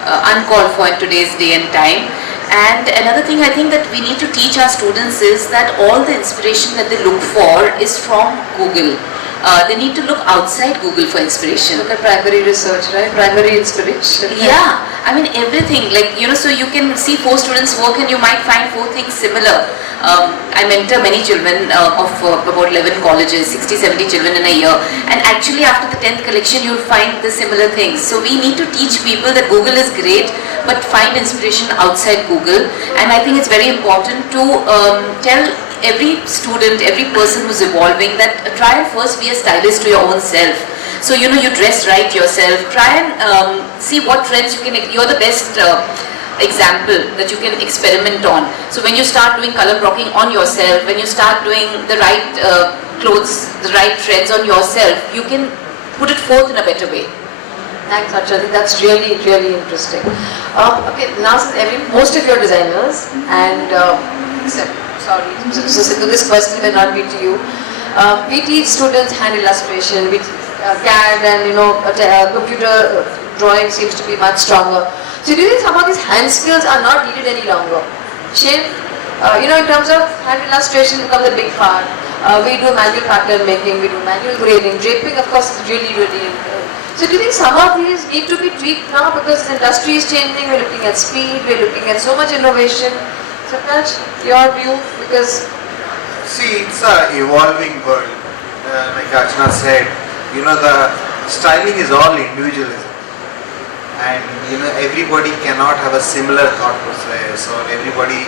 uncalled for in today's day and time. And another thing I think that we need to teach our students is that all the inspiration that they look for is from Google. They need to look outside Google for inspiration. Look at primary research, right? Primary inspiration. Yeah, I mean everything, like, so you can see 4 students work and you might find 4 things similar. I mentor many children of about 11 colleges, 60-70 children in a year, and actually after the 10th collection you'll find the similar things. So we need to teach people that Google is great, but find inspiration outside Google. And I think it's very important to tell every student, every person who's evolving, that try and first be a stylist to your own self. So you dress right yourself, try and see what trends you're the best example that you can experiment on. So when you start doing color blocking on yourself, when you start doing the right clothes, the right trends on yourself, you can put it forth in a better way. Thanks, Archana. That's really, really interesting. Okay, now most of your designers and so this question may not be to you. We teach students hand illustration. CAD and computer drawing seems to be much stronger. So do you think some of these hand skills are not needed any longer? Shane, in terms of hand illustration becomes a big part. We do manual pattern making, we do manual grading, draping of course is really so do you think some of these need to be tweaked now because the industry is changing, we're looking at speed, we're looking at so much innovation. Satyaj, your view, because... See, it's an evolving world. Like Archana said, the styling is all individualism. And everybody cannot have a similar thought process, or everybody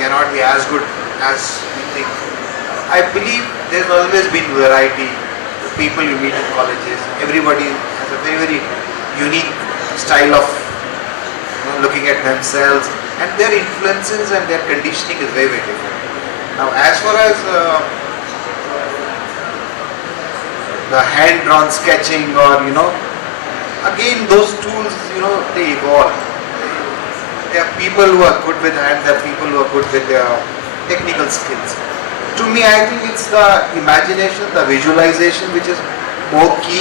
cannot be as good as we think. I believe there's always been variety. The people you meet in colleges, everybody has a very, very unique style of looking at themselves, and their influences and their conditioning is very, very different. Now, as far as the hand-drawn sketching, or again those tools, they evolve. There are people who are good with hands, there are people who are good with their technical skills. To me, I think it's the imagination, the visualization which is more key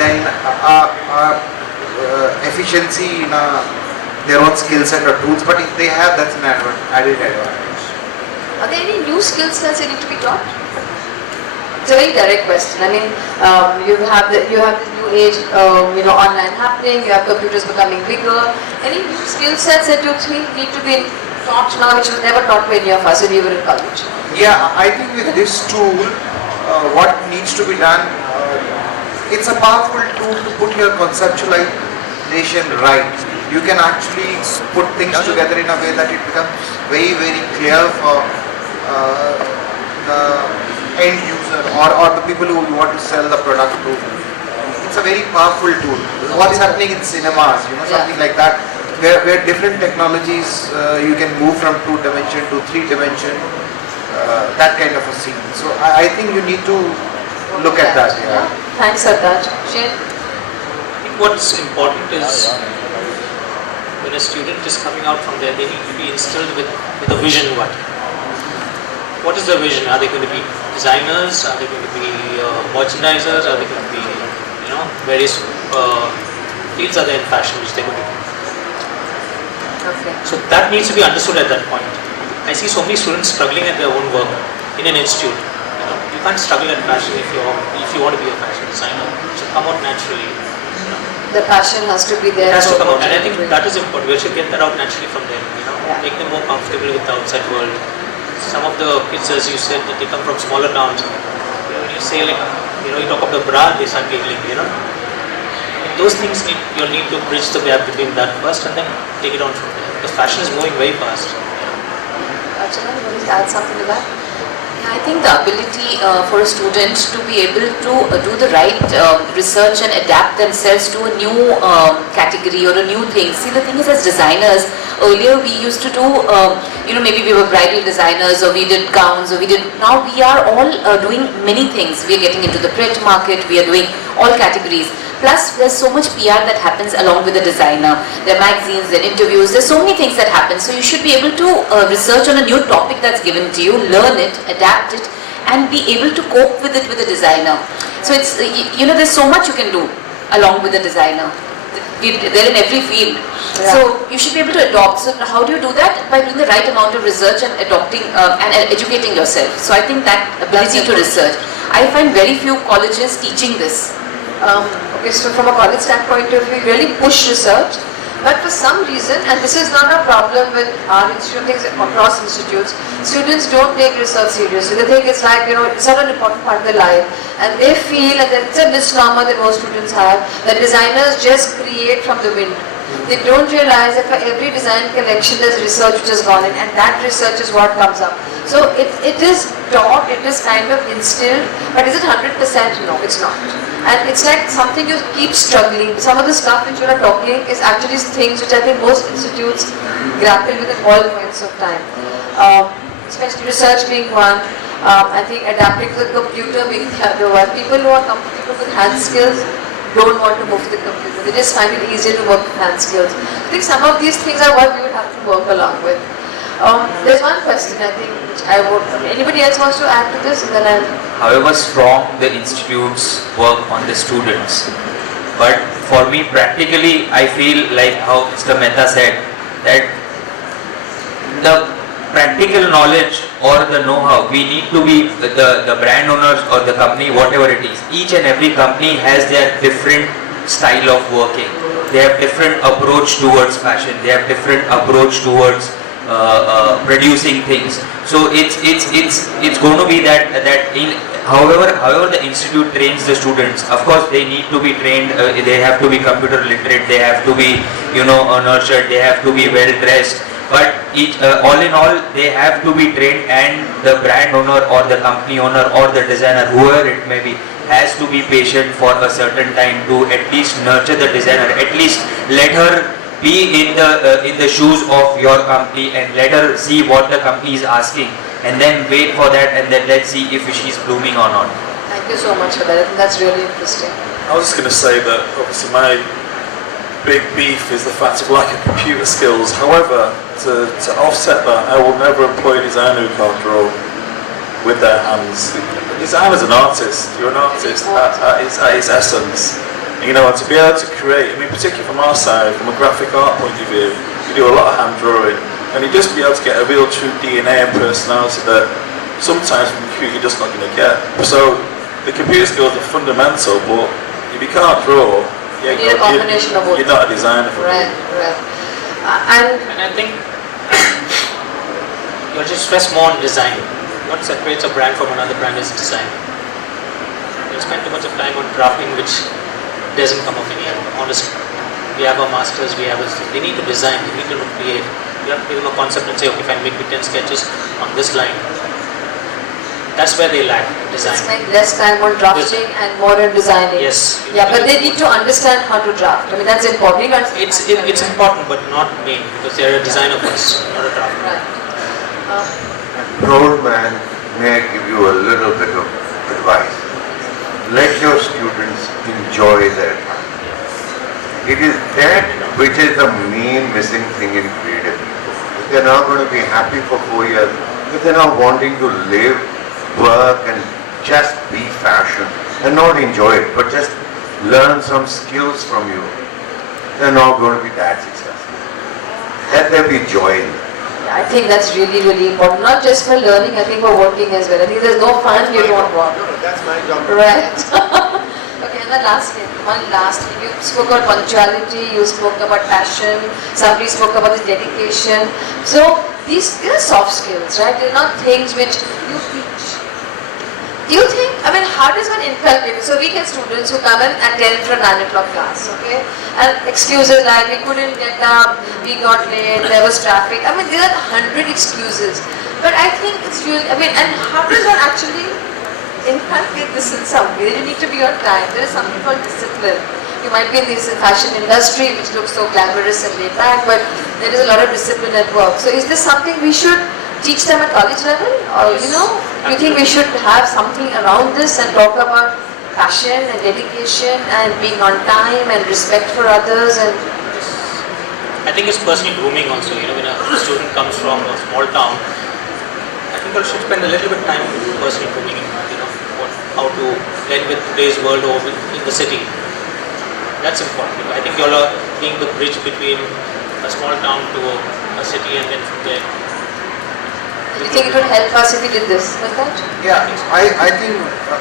than our efficiency in their own skill set or tools. But if they have, that's an added advantage. Are there any new skill sets that need to be taught? It's a very direct question. I mean, you have this new age, online happening. You have computers becoming bigger. Any new skill sets that you think need to be taught now, which was never taught by any of us when we were in college? Yeah, I think with this tool, what needs to be done, it's a powerful tool to put your conceptualization right. You can actually put things together in a way that it becomes very, very clear for the end user or the people who want to sell the product to. It's a very powerful tool. What's happening in cinemas, something like that, where different technologies, you can move from 2-dimension to 3-dimension, that kind of a scene. So I think you need to look at that. Yeah. Thanks, Satyaj. Shane? I think what's important is when a student is coming out from there, they need to be instilled with a vision. What is the vision? Are they going to be designers? Are they going to be merchandisers? Are they going to be, various fields are there in fashion which they're going to be. Okay. So that needs to be understood at that point. I see so many students struggling at their own work in an institute. You can't struggle at fashion if you want to be a fashion designer. It should come out naturally. The passion has to be there. It has to come out, and I think that is important. We should get that out naturally from them. Make them more comfortable with the outside world. Some of the kids, as you said, that they come from smaller towns. When you say you talk of the bra, they start giggling. Those things you'll need to bridge the gap between that first, and then take it on from there. The fashion is moving very fast. Archana, you want to add something to that? I think the ability for a student to be able to do the right research and adapt themselves to a new category or a new thing. See, the thing is, as designers, earlier we used to do, maybe we were bridal designers, or we did gowns, now we are all doing many things. We are getting into the print market, we are doing all categories. Plus, there's so much PR that happens along with the designer. There are magazines, there are interviews, there's so many things that happen. So you should be able to research on a new topic that's given to you, learn it, adapt it, and be able to cope with it with the designer. So it's, there's so much you can do along with the designer. They're in every field. Yeah. So you should be able to adopt. So how do you do that? By doing the right amount of research and adopting and educating yourself. So I think that ability to research. I find very few colleges teaching this. Okay, so from a college standpoint of view, really push research, but for some reason, and this is not a problem with our institute, things across institutes, students don't take research seriously. They think it's like, it's not an important part of their life, and they feel, and it's a misnomer that most students have, that designers just create from the wind. They don't realize that for every design collection there's research which has gone in, and that research is what comes up. So it is taught, it is kind of instilled, but is it 100%? No, it's not. And it's like something you keep struggling. Some of the stuff which you are talking is actually things which I think most institutes grapple with at all points of time. Especially research being one. I think adapting to the computer being the other one. People who are comfortable with hand skills don't want to move to the computer. They just find it easier to work with hand skills. I think some of these things are what we would have to work along with. There's one question I think which I would, anybody else wants to add to this, and then I'll... However strong the institutes work on the students, but for me practically I feel like how Mr. Mehta said, that the practical knowledge or the know-how, we need to be the brand owners or the company, whatever it is, each and every company has their different style of working. They have different approach towards fashion, they have different approach towards producing things. So it's going to be that in however the institute trains the students, of course they need to be trained, they have to be computer literate, they have to be nurtured, they have to be well dressed, but all in all they have to be trained, and the brand owner or the company owner or the designer, whoever it may be, has to be patient for a certain time to at least nurture the designer, at least let her be in the shoes of your company and let her see what the company is asking, and then wait for that, and then let's see if she's blooming or not. Thank you so much for that. I think that's really interesting. I was just going to say that obviously my big beef is the fact of lack of computer skills. However, to offset that, I will never employ a designer who can't draw with their hands. A designer's an artist. You're an artist at his essence. And to be able to create, particularly from our side, from a graphic art point of view, we do a lot of hand drawing. And you just be able to get a real true DNA and personality that sometimes from the computer you're just not going to get. So the computer skills are fundamental, but if you can't draw, you need a combination of both. You're not a designer for Right, me. right. And I think you'll just stress more on design. What separates a brand from another brand is design. You spend too much of time on drafting, which doesn't come of any honestly. We have our masters, they need to design, they need to create. You have to give them a concept and say, okay, fine, make me 10 sketches on this line. That's where they lack design. Spend less time on drafting and more on designing. Yes. Yeah, but they need to understand how to draft. That's important. It's important, but not main, because they're a designer first, not a drafter. Right. Proud man, may I give you a little bit of advice? Let your students enjoy their time. It is that which is the main missing thing in creative people. If they're not going to be happy for 4 years, if they're not wanting to live, work and just be fashion and not enjoy it, but just learn some skills from you, they're not going to be that successful. Let there be joy in it. I think that's really, really important. Not just for learning, I think for working as well. I think there's no fun you don't want. No, that's my job. Right. Okay, and the one last thing. You spoke about punctuality, you spoke about passion, somebody spoke about the dedication. So these are soft skills, right? They're not things which you teach. Do you think, how does one inculcate? So we get students who come in and 10 for 9 o'clock class, okay? And excuses like, we couldn't get up, we got late, there was traffic. There are 100 excuses. But I think it's really, and how does one actually inculcate this in somebody? You need to be on time. There is something called discipline. You might be in this fashion industry, which looks so glamorous and laid back, but there is a lot of discipline at work. So is this something we should teach them at college level? Or, do you think we should have something around this and talk about passion and dedication and being on time and respect for others? And I think it's personal grooming also. When a student comes from a small town, I think they should spend a little bit of time personal grooming, how to blend with today's world or in the city. That's important. I think you're being the bridge between a small town to a city, and then from there. do you think it would help us if we did this? Pankaj? Yeah, I think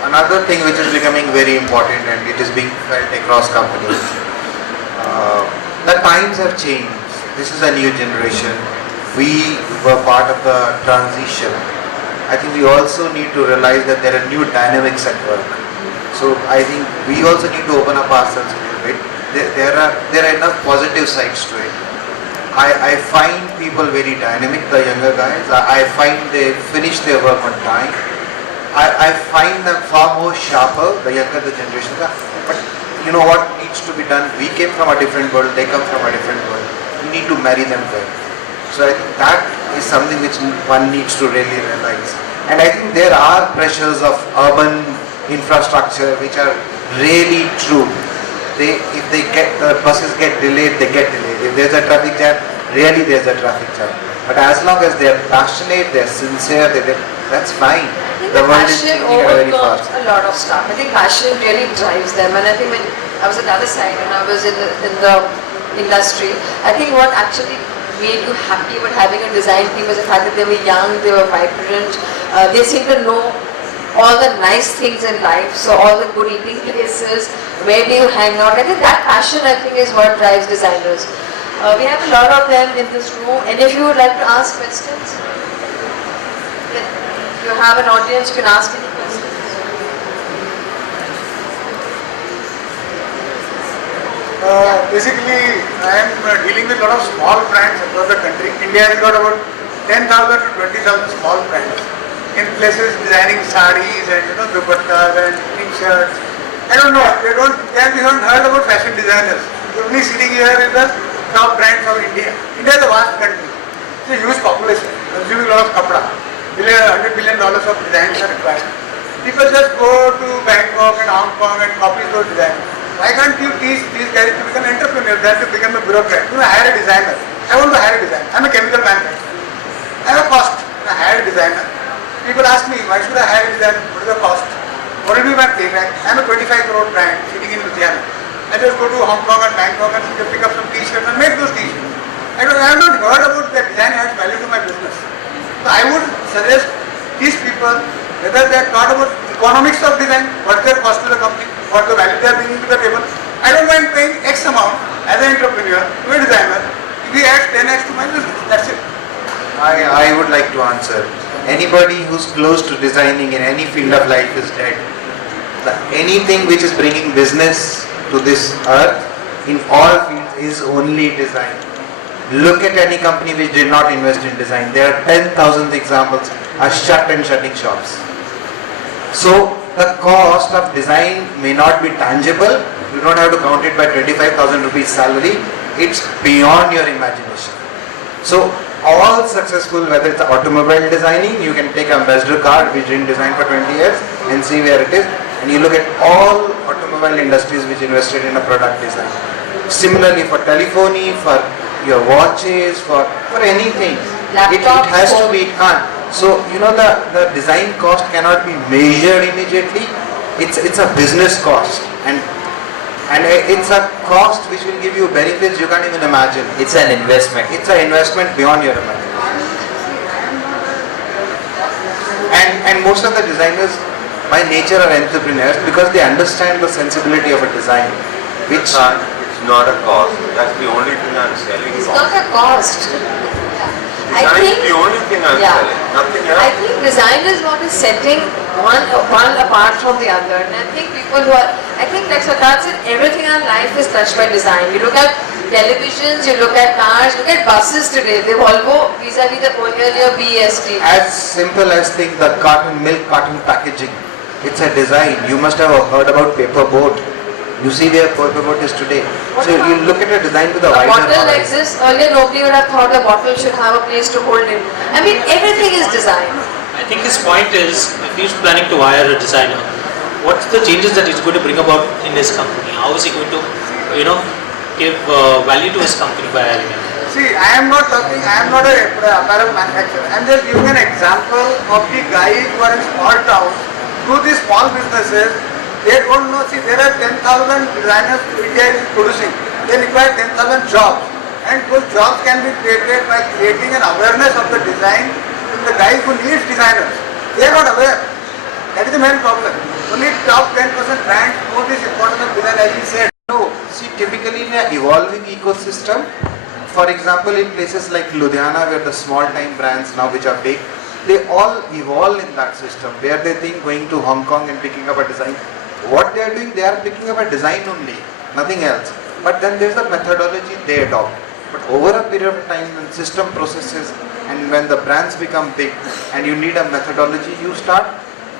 another thing which is becoming very important and it is being felt across companies, the times have changed. This is a new generation. We were part of the transition. I think we also need to realize that there are new dynamics at work. So I think we also need to open up ourselves a little bit. There are enough positive sides to it. I find people very dynamic, the younger guys. I find they finish their work on time. I find them far more sharper, the younger the generation. But you know what needs to be done? We came from a different world, they come from a different world. We need to marry them well. So I think that is something which one needs to really realize. And I think there are pressures of urban infrastructure which are really true. If the buses get delayed, they get delayed. If there's a traffic jam, really there's a traffic jam. But as long as they are passionate, they are sincere, that's fine. I think The the world is passion changing very overcomes fast. a lot of stuff. I think passion really drives them, and I think when I was at the other side, when I was in the industry, I think what actually made you happy about having a design team was the fact that they were young, they were vibrant, they seemed to know all the nice things in life, so all the good eating places, where do you hang out. I think that passion, I think, is what drives designers. We have a lot of them in this room, and if you would like to ask questions, if you have an audience, you can ask any questions. Basically, I am dealing with a lot of small brands across the country. India has got about 10,000 to 20,000 small brands in places designing sarees and dupattas and t-shirts. I don't know, they haven't heard about fashion designers. The only sitting here is the top brands of India. India is a vast country. It's a huge population, consuming a lot of kapda. $100 billion of designs are required. People just go to Bangkok and Hong Kong and copy those designs. Why can't you teach these guys to become entrepreneurs, than to become a bureaucrat? Hire a designer. I want to hire a designer. I'm a chemical manufacturer. I have a cost. I hire a designer. People ask me, why should I hire a designer? What is the cost? What will be my payback? I'm a 25 crore brand sitting in Ludhiana. I just go to Hong Kong and Bangkok and pick up some t-shirts and make those t-shirts. I have not heard about that design adds value to my business. So I would suggest these people, whether they are taught about economics of design, what's their cost to the company, what the value they are bringing to the table. I don't mind paying X amount as an entrepreneur to a designer if he adds 10x to my business. That's it. I would like to answer. Anybody who's close to designing in any field of life is dead. Anything which is bringing business to this earth in all fields is only design. Look at any company which did not invest in design. There are 10,000 examples are shutting shops. So the cost of design may not be tangible. You don't have to count it by 25,000 rupees salary. It's beyond your imagination. So all successful, whether it's automobile designing, you can take ambassador car which didn't design for 20 years and see where it is, and you look at all automobile industries which invested in a product design. Similarly for telephony, for your watches, for anything, it has to be so the design cost cannot be measured immediately. It's a business cost, and it's a cost which will give you benefits you can't even imagine. It's an investment. It's an investment beyond your imagination. And most of the designers by nature are entrepreneurs because they understand the sensibility of a design, which It's not a cost. That's the only thing I'm selling. It's not a cost. Design is the only thing I'm selling. Nothing else. I think design is what is setting one apart from the other. And I think people who are, I think like Sarkar said, everything in our life is touched by design. You look at televisions, you look at cars, look at buses today. They Volvo vis-a-vis the earlier BST. as simple as think the milk carton packaging. It's a design. You must have heard about paper boat. You see where paper boat is today. So you look at a design with a wider bottle like horizon. this, earlier nobody would have thought a bottle should have a place to hold it. I mean, everything is design. I think his point is, if he's planning to hire a designer, what's the changes that he's going to bring about in his company? How is he going to, give value to his company by hiring him? See, I am not a apparel manufacturer. I am just giving an example of the guys who are in small towns, through these small businesses. They don't know, see, there are 10,000 designers India is producing. They require 10,000 jobs. And those jobs can be created by creating an awareness of the design to the guys who need designers. They are not aware. That is the main problem. Only top 10% brands know this importance of design, as he said. No, see, typically in an evolving ecosystem, for example, in places like Ludhiana, where the small-time brands now which are big, they all evolve in that system, where they think going to Hong Kong and picking up a design. What they are doing, they are picking up a design only, nothing else. But then there's a methodology they adopt. But over a period of time, when system processes and when the brands become big and you need a methodology, you start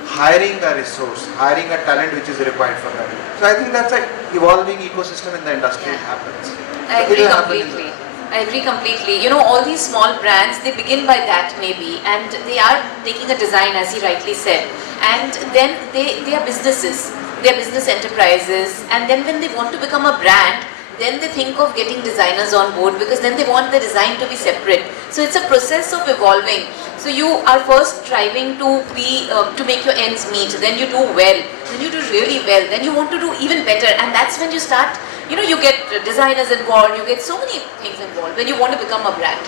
hiring a resource, hiring a talent which is required for that. So I think that's an evolving ecosystem in the industry. It happens. I agree completely. I agree completely. All these small brands, they begin by that maybe, and they are taking a design, as he rightly said, and then they are businesses. They are business enterprises, and then when they want to become a brand, then they think of getting designers on board, because then they want the design to be separate. So it's a process of evolving. So you are first striving to be to make your ends meet, then you do well, then you do really well, then you want to do even better, and that's when you start, you get designers involved, you get so many things involved when you want to become a brand.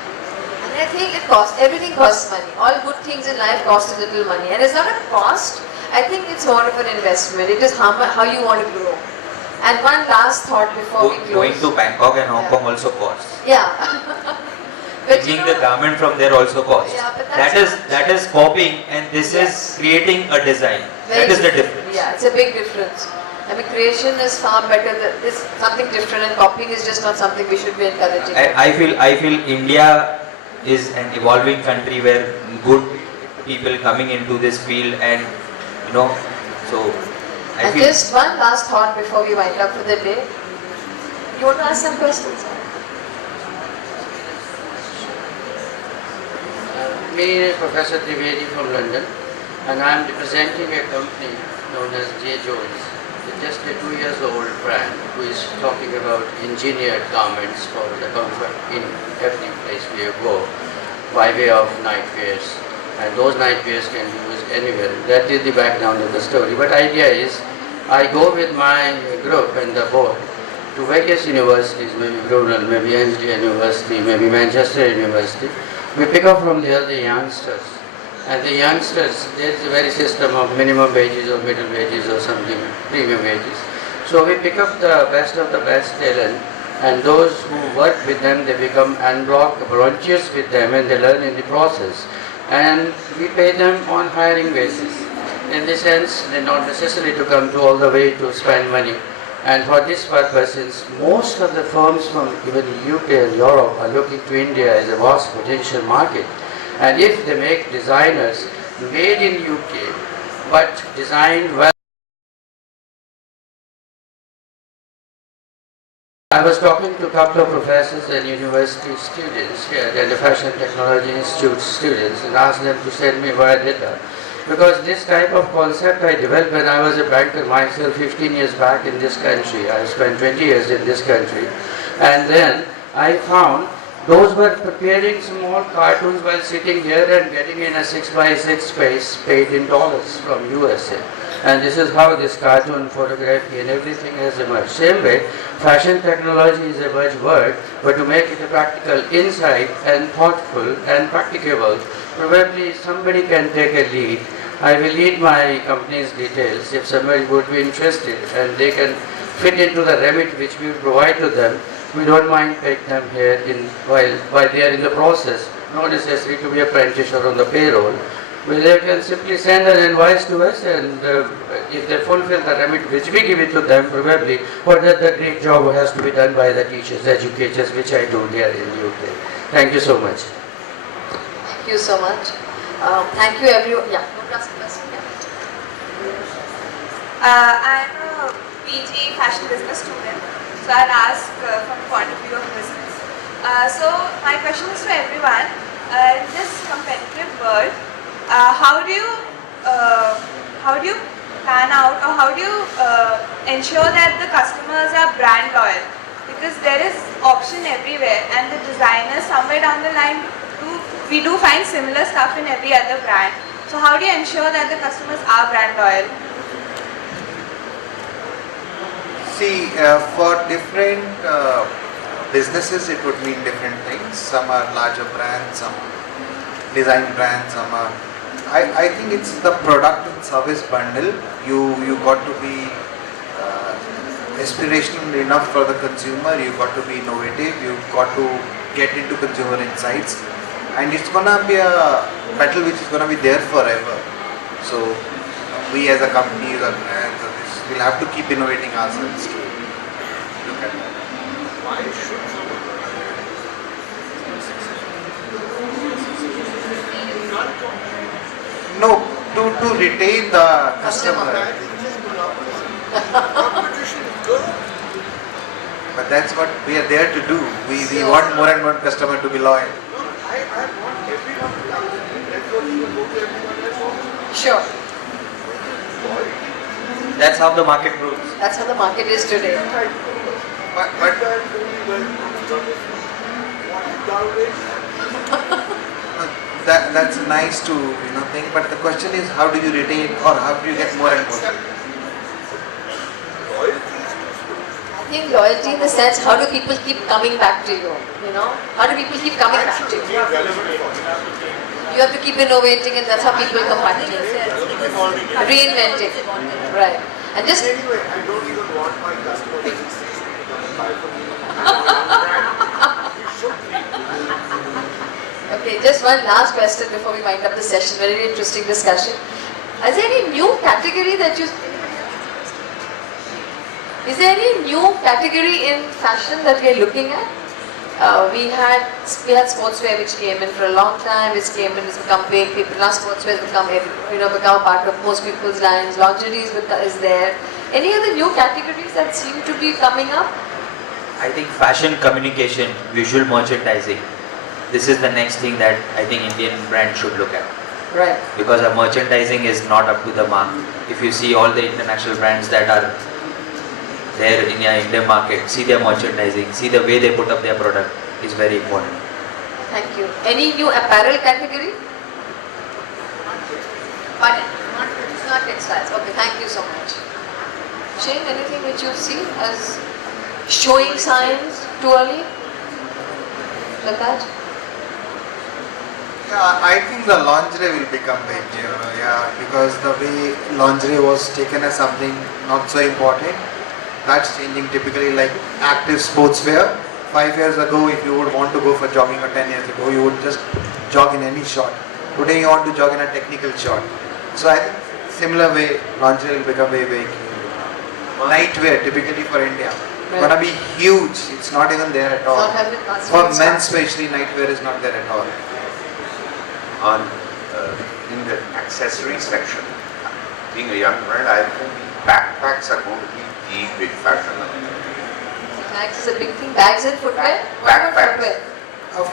And I think everything costs money. All good things in life cost a little money, and it's not a cost. I think it's more of an investment. It is how you want to grow. And one last thought before we close. Going to Bangkok and Hong Kong also costs. Yeah. But Taking the garment from there also costs. Yeah, but that is copying, and this is creating a design. That is the difference. Yeah, it's a big difference. I mean, creation is far better than this, something different, and copying is just not something we should be encouraging. I feel India is an evolving country where good people coming into this field, and so I feel. Just one last thought before we wind up for the day. You want to ask some questions? Me, Professor Trivedi from London, and I am representing a company known as J. Jones. It's just a 2 years old brand who is talking about engineered garments for the comfort in every place we go by way of nightwears. And those nightwears can be used anywhere. That is the background of the story. But idea is, I go with my group and the board to various universities, maybe Brunel, maybe Ainslie University, maybe Manchester University. We pick up from there the youngsters. And the youngsters, there is a very system of minimum wages or middle wages or something, premium wages. So we pick up the best of the best talent, and those who work with them, they become unblocked volunteers with them, and they learn in the process. And we pay them on hiring basis. In this sense, they're not necessary to come to all the way to spend money. And for this purpose, since most of the firms from even UK and Europe are looking to India as a vast potential market, and if they make designers made in UK but designed well. I was talking to a couple of professors and university students here, and the Fashion Technology Institute students, and asked them to send me via data. Because this type of concept I developed when I was a banker myself 15 years back in this country. I spent 20 years in this country. And then I found those were preparing small cartoons while sitting here and getting in a 6x6 space paid in dollars from USA. And this is how this cartoon photography and everything has emerged. Same way, fashion technology is a buzzword, but to make it a practical insight and thoughtful and practicable, probably somebody can take a lead. I will lead my company's details if somebody would be interested and they can fit into the remit which we provide to them. We don't mind paying them here while they are in the process, not necessary to be apprentice or on the payroll. Well, they can simply send an invoice to us, and if they fulfill the remit which we give it to them, probably, or that the great job has to be done by the teachers, educators, which I do here in the UK. Thank you so much. Thank you so much. Thank you everyone. Yeah. I'm a PG fashion business student, so I'll ask from the point of view of business. So my question is to everyone. In this competitive world, how do you plan out, or how do you ensure that the customers are brand loyal? Because there is option everywhere, and the designers somewhere down the line we do find similar stuff in every other brand. So how do you ensure that the customers are brand loyal? See, for different businesses it would mean different things. Some are larger brands, some design brands, some are... I think it's the product and service bundle. You got to be aspirational enough for the consumer, you got to be innovative, you got to get into consumer insights, and it's gonna be a battle which is gonna be there forever. So we as a company, as a brand, we'll have to keep innovating ourselves to look at that. Why should no, to retain the customer. But that's what we are there to do. We want more and more customer to be loyal. I want everyone to like it. That's what you go to everyone else. Sure. That's how the market grows. That's how the market is today. But that's nice to think, but the question is how do you retain or how do you get more and more? I think loyalty in the sense, how do people keep coming back to you? How do people keep coming back to you? You have to keep innovating, and that's how people come back to you. Reinventing, right? And just Anyway, I don't even want my customers to see buy from me. Okay, just one last question before we wind up the session. Very interesting discussion. Is there any new category that you? Is there any new category in fashion that we are looking at? We had sportswear which came in for a long time. Which came in, has become big. People now sportswear has become a part of most people's lives. Lingerie is there. Any other new categories that seem to be coming up? I think fashion communication, visual merchandising. This is the next thing that I think Indian brands should look at. Right. Because our merchandising is not up to the mark. If you see all the international brands that are there in your Indian market, see their merchandising, see the way they put up their product is very important. Thank you. Any new apparel category? Pardon? It's not textiles. Okay, thank you so much. Shane, anything which you see as showing signs too early? Prakash? Yeah, I think the lingerie will become big, because the way lingerie was taken as something not so important, that's changing. Typically like active sportswear. 5 years ago, if you would want to go for jogging, or 10 years ago, you would just jog in any short. Today you want to jog in a technical short. So I think similar way, lingerie will become very, very key. Nightwear, typically for India, gonna be huge. It's not even there at all. For men especially, nightwear is not there at all. In the accessory section, being a young brand, I think backpacks are going to be the big fashion. Bags is a big thing. Bags and footwear? Backpacks.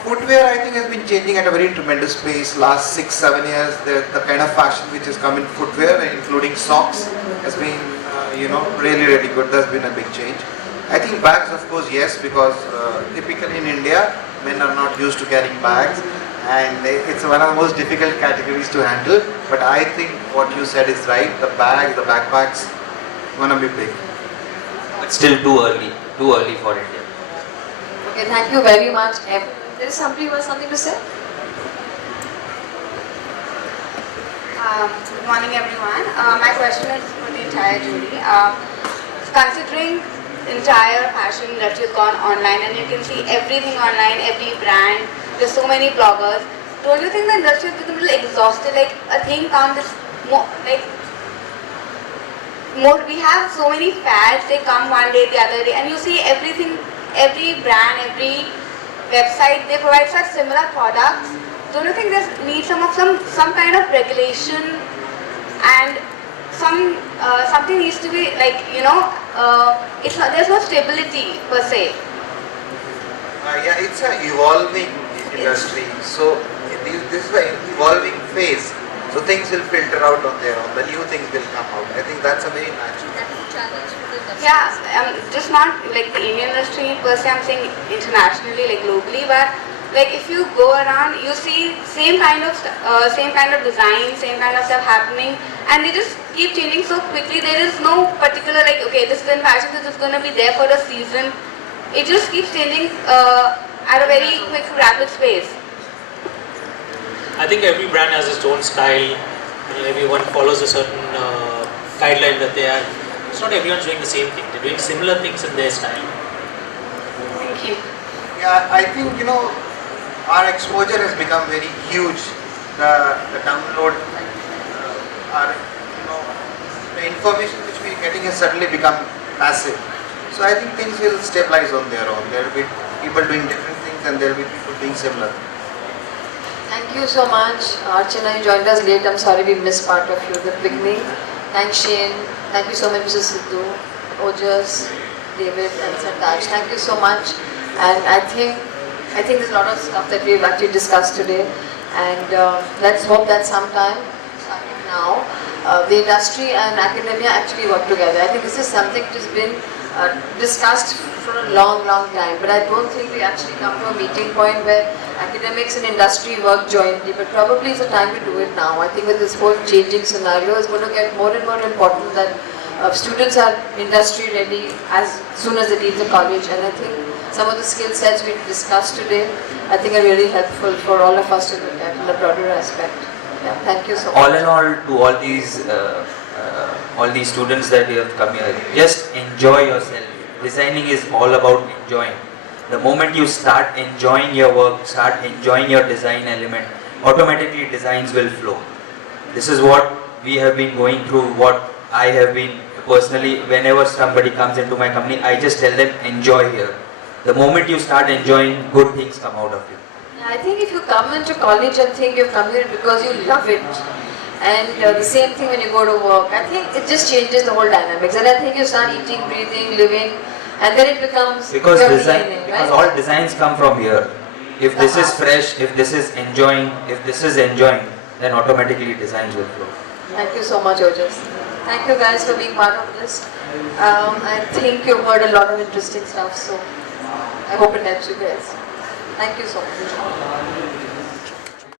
Footwear, I think, has been changing at a very tremendous pace. Last 6-7 years, the kind of fashion which has come in footwear, including socks, has been really, really good. There's been a big change. I think bags, of course, yes, because typically in India, men are not used to carrying bags, and it's one of the most difficult categories to handle. But I think what you said is right. The bags, the backpacks, gonna be big. But still too early for India. Okay, thank you very much. There is somebody who has something to say? Good morning, everyone. My question is for the entire jury. Considering entire fashion industry has gone online, and you can see everything online, every brand, there's so many bloggers. Don't you think the industry has become a little exhausted? Like a thing comes, we have so many fads, they come one day, the other day, and you see everything, every brand, every website, they provide such similar products. Don't you think there's need some kind of regulation, and something needs to be there's no stability per se. Yeah, it's an evolving industry. So this is an evolving phase. So things will filter out on their own. The new things will come out. I think that's a very natural. Yeah, just not like the Indian industry per se, I'm saying internationally, like globally, but like if you go around, you see same kind of design, same kind of stuff happening, and they just keep changing so quickly. There is no particular okay, this is in fashion, this is going to be there for a season. It just keeps changing at a very quick, rapid pace. I think every brand has its own style. Everyone follows a certain guideline that they have. It's not everyone's doing the same thing. They're doing similar things in their style. Thank you. Yeah, I think our exposure has become very huge. The download, the information which we are getting has suddenly become massive. So I think things will stabilize on their own. There will be people doing different things, and there will be people doing similar things. Thank you so much. Archana, you joined us late. I'm sorry we missed part of the beginning. Thanks, Shane. Thank you so much, Mr. Sidhu, Ojas, David, and Sartaj. Thank you so much. And I think there's a lot of stuff that we've actually discussed today. And let's hope that sometime, starting now, the industry and academia actually work together. I think this is something which has been discussed for a long time, but I don't think we actually come to a meeting point where academics and industry work jointly, but probably it's the time to do it now. I think with this whole changing scenario, it's going to get more and more important that students are industry ready as soon as they leave the college, and I think some of the skill sets we discussed today, I think are really helpful for all of us to look at in a broader aspect. Yeah, thank you so much. All in all, to all these students that you have come here, just enjoy yourself. Designing is all about enjoying. The moment you start enjoying your work, start enjoying your design element, automatically designs will flow. This is what we have been going through, what I have been personally, whenever somebody comes into my company, I just tell them enjoy here. The moment you start enjoying, good things come out of you. I think if you come into college and think you've come here because you love it, and the same thing when you go to work, I think it just changes the whole dynamics, and I think you start eating, breathing, living, and then it becomes because your design, DNA, because right? all designs come from here. If this is fresh, if this is enjoying, then automatically designs will flow. Thank you so much, Ojas. Thank you guys for being part of this. I think you've heard a lot of interesting stuff, so I hope it helps you guys. Thank you so much.